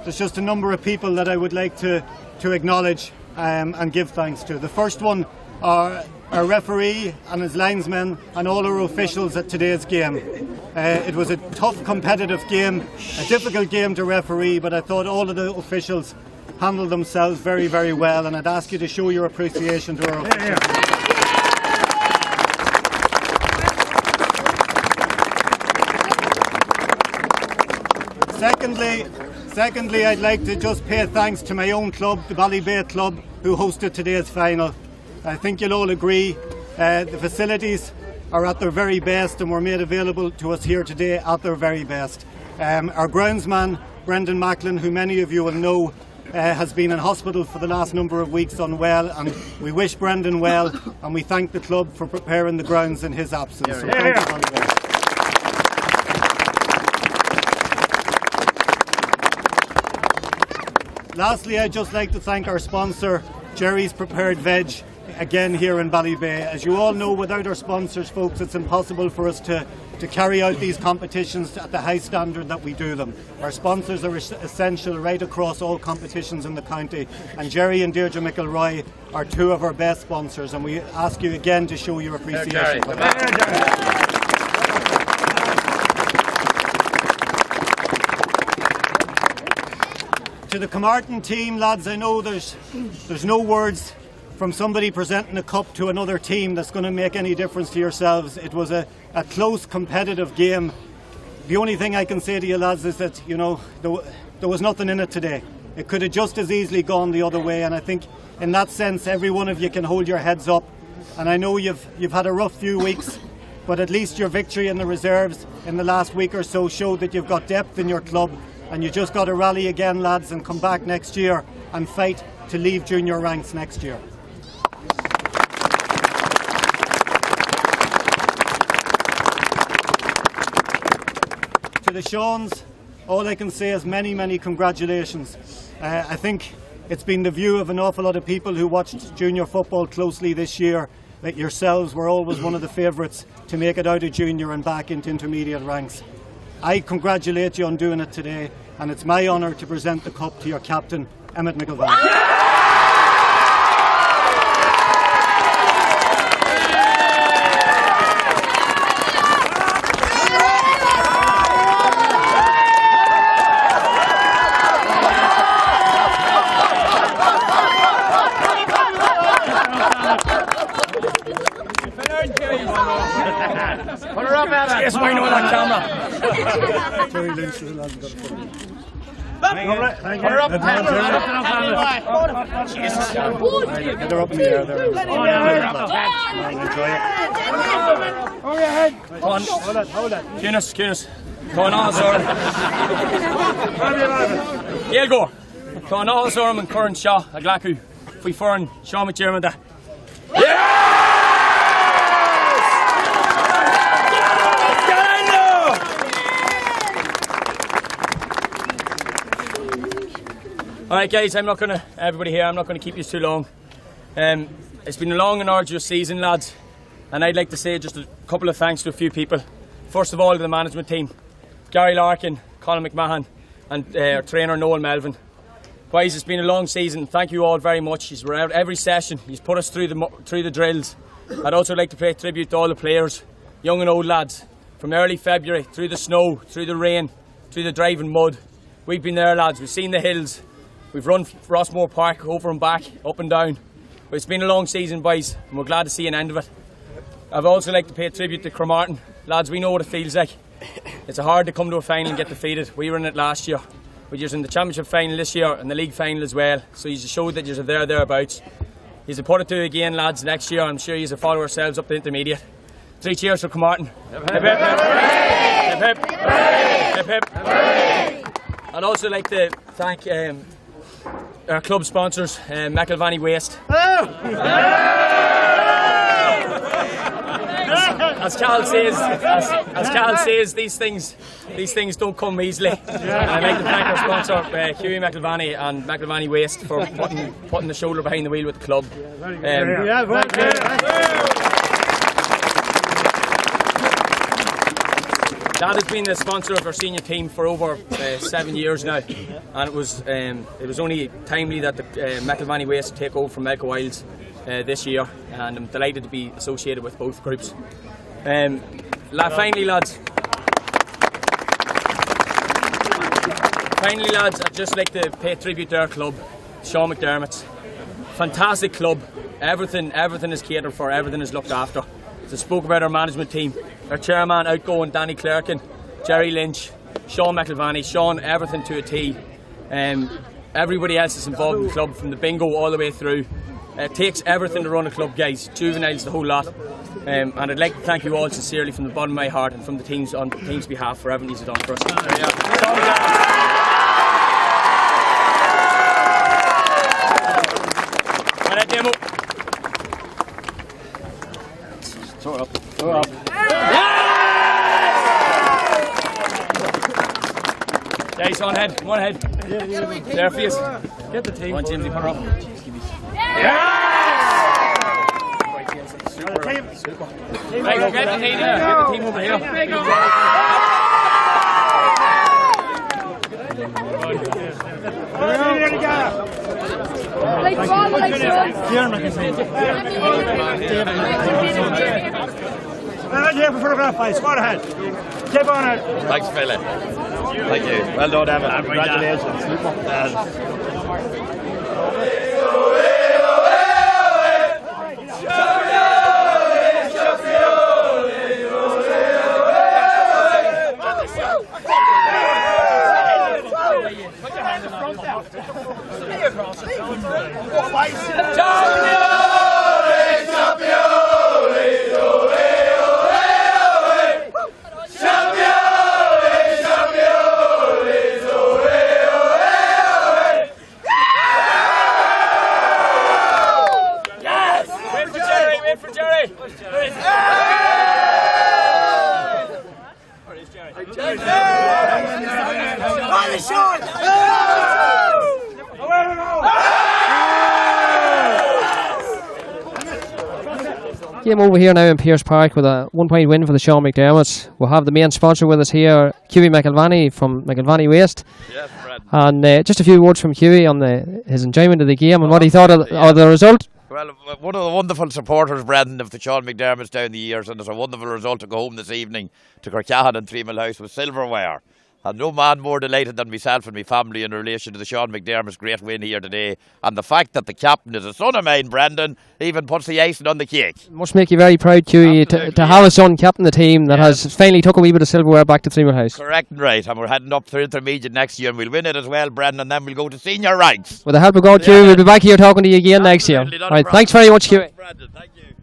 there's just a number of people that I would like to acknowledge and give thanks to. The first one are our referee and his linesmen and all our officials at today's game. It was a tough competitive game, a difficult game to referee, but I thought all of the officials handled themselves very, very well, and I'd ask you to show your appreciation to our officials. Secondly, I'd like to just pay thanks to my own club, the Ballybay club, who hosted today's final. I think you'll all agree the facilities are at their very best and were made available to us here today at their very best. Our groundsman, Brendan Macklin, who many of you will know, has been in hospital for the last number of weeks unwell, and we wish Brendan well, and we thank the club for preparing the grounds in his absence. So thank you, Ballybay. Lastly, I'd just like to thank our sponsor, Jerry's Prepared Veg, again here in Ballybay. As you all know, without our sponsors, folks, it's impossible for us to carry out these competitions at the high standard that we do them. Our sponsors are essential right across all competitions in the county, and Jerry and Deirdre McElroy are two of our best sponsors, and we ask you again to show your appreciation for that. To the Cremartin team, lads, I know there's no words from somebody presenting a cup to another team that's going to make any difference to yourselves. It was a close, competitive game. The only thing I can say to you, lads, is that, you know, there was nothing in it today. It could have just as easily gone the other way, and I think in that sense every one of you can hold your heads up. And I know you've had a rough few weeks, but at least your victory in the reserves in the last week or so showed that you've got depth in your club, and you just got to rally again, lads, and come back next year and fight to leave junior ranks next year. To the Seans, all I can say is many, many congratulations. I think it's been the view of an awful lot of people who watched junior football closely this year that yourselves were always one of the favourites to make it out of junior and back into intermediate ranks. I congratulate you on doing it today, and it's my honour to present the cup to your captain, Emmett McElvany. Put her up, Adam. Yes, why not that camera? Jerry Lynch hasn't got a photo. Put her up, Jesus. Get her up in the air there. Enjoy it. Over your head. Come on. Hold it. Cunis. Come on, Zorum. Here go. Come on, Zorum and Curran Shaw, a Glacu. Fui Fern, Shaw McDermott. Yeah! Alright guys, everybody here, I'm not going to keep you too long. It's been a long and arduous season, lads, and I'd like to say just a couple of thanks to a few people. First of all, to the management team, Gary Larkin, Colin McMahon, and our trainer Noel Melvin. Guys, it's been a long season. Thank you all very much. He's out every session. He's put us through the drills. I'd also like to pay tribute to all the players, young and old lads, from early February, through the snow, through the rain, through the driving mud. We've been there, lads. We've seen the hills. We've run Rossmore Park over and back, up and down. But it's been a long season, boys, and we're glad to see an end of it. I'd also like to pay tribute to Cremartin. Lads, we know what it feels like. It's hard to come to a final and get defeated. We were in it last year. But you're in the championship final this year and the league final as well. So you showed that you're thereabouts. You'll put it to again, lads, next year. I'm sure you'll follow ourselves up to intermediate. 3 cheers for Cremartin. Hip hip. Hip hip. Hip hip. I'd also like to thank our club sponsors, McElvany Waste. As Cal says, these things don't come easily. And I'd like to thank our sponsor, Hughie McElvany and McElvany Waste, for putting the shoulder behind the wheel with the club. Dad has been the sponsor of our senior team for over 7 years now, and it was only timely that the McElvany Waste take over from Melco Wilds this year, and I'm delighted to be associated with both groups. Finally, lads, I'd just like to pay tribute to our club, Sean McDermott's. Fantastic club. Everything is catered for. Everything is looked after. So spoke about our management team, our chairman, outgoing Danny Clerkin, Jerry Lynch, Sean McElvany, Sean, everything to a T. Everybody else is involved in the club, from the bingo all the way through. It takes everything to run a club, guys. Juveniles, the whole lot. And I'd like to thank you all sincerely from the bottom of my heart and from the teams on the team's behalf for everything you've done for us. Well, Demo. Throw it up. Throw it up. Nice on head. One head. There for you. Get the team. One Jimmy, put her up. Super. Super. Right, get the team here. Get the team over here. Here for photograph, boys. Go ahead. Keep on it. Thanks, Philip. Thank you. Well done, Evan. Congratulations. Game over here now in Pearse Park with a 1-point win for the Sean McDermotts. We'll have the main sponsor with us here, Hughie McIlvany from McIlvany Waste. Yes, Brad. And just a few words from Hughie on his enjoyment of the game and what he thought of the result. Well, one of the wonderful supporters, Brendan, of the Sean McDermotts down the years, and it's a wonderful result to go home this evening to Cremartin and 3 Mill House with silverware. And no man more delighted than myself and my family in relation to the Sean McDermott's great win here today. And the fact that the captain is a son of mine, Brendan, even puts the icing on the cake. It must make you very proud, Hughie, to have a son captain the team that has finally took a wee bit of silverware back to 3 Mill House. Correct and right. And we're heading up to intermediate next year, and we'll win it as well, Brendan, and then we'll go to senior ranks. With the help of God, Hughie, we'll be back here talking to you again next year. Right, thanks very much, Hughie. Brendan, thank you.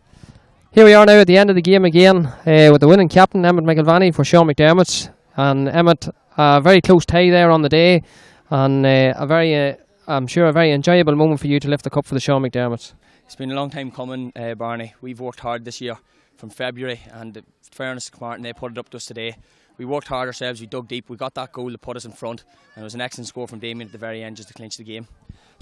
Here we are now at the end of the game again with the winning captain, Emmett McIlvany, for Sean McDermotts. And Emmett, a very close tie there on the day, and I'm sure a very enjoyable moment for you to lift the cup for the Sean McDermotts. It's been a long time coming, Barney. We've worked hard this year from February, and in fairness to Cremartin, they put it up to us today. We worked hard ourselves, we dug deep, we got that goal to put us in front, and it was an excellent score from Damien at the very end just to clinch the game.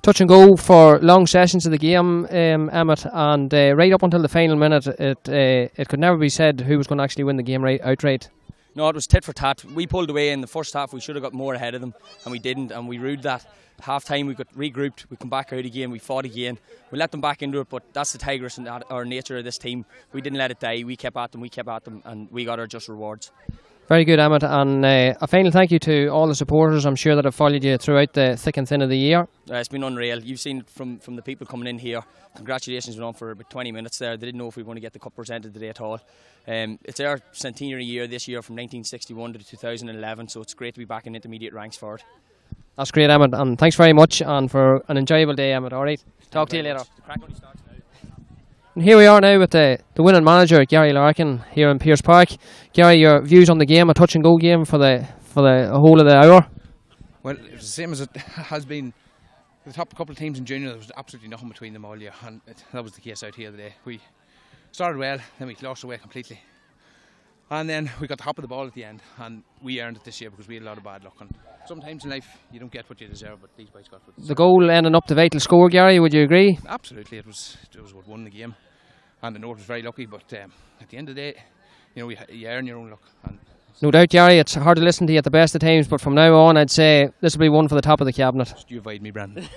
Touch and go for long sessions of the game, Emmett, and right up until the final minute, it could never be said who was going to actually win the game outright. No, it was tit for tat. We pulled away in the first half. We should have got more ahead of them, and we didn't, and we rued that. Half time, we got regrouped. We come back out again. We fought again. We let them back into it, but that's the Tigers and our nature of this team. We didn't let it die. We kept at them, and we got our just rewards. Very good, Emmett, and a final thank you to all the supporters, I'm sure, that have followed you throughout the thick and thin of the year. It's been unreal. You've seen from the people coming in here. Congratulations, went on for about 20 minutes there. They didn't know if we were going to get the cup presented today at all. It's our centenary year this year from 1961 to 2011, so it's great to be back in intermediate ranks for it. That's great, Emmett, and thanks very much, and for an enjoyable day, Emmett. All right, talk to you later. And here we are now with the winning manager, Gary Larkin, here in Pearse Park. Gary, your views on the game, a touch and go game for the whole of the hour? Well, it was the same as it has been. The top couple of teams in junior, there was absolutely nothing between them all year, and that was the case out here today. We started well, then we lost away completely, and then we got the top of the ball at the end, and we earned it this year because we had a lot of bad luck. And sometimes in life you don't get what you deserve, but these boys got what they deserve. The goal ending up the vital score, Gary, would you agree? Absolutely, it was what won the game, and I know it was very lucky, but at the end of the day, you earn your own luck. And no doubt, Gary, it's hard to listen to you at the best of times, but from now on I'd say this will be one for the top of the cabinet. you avoid me, Brandon.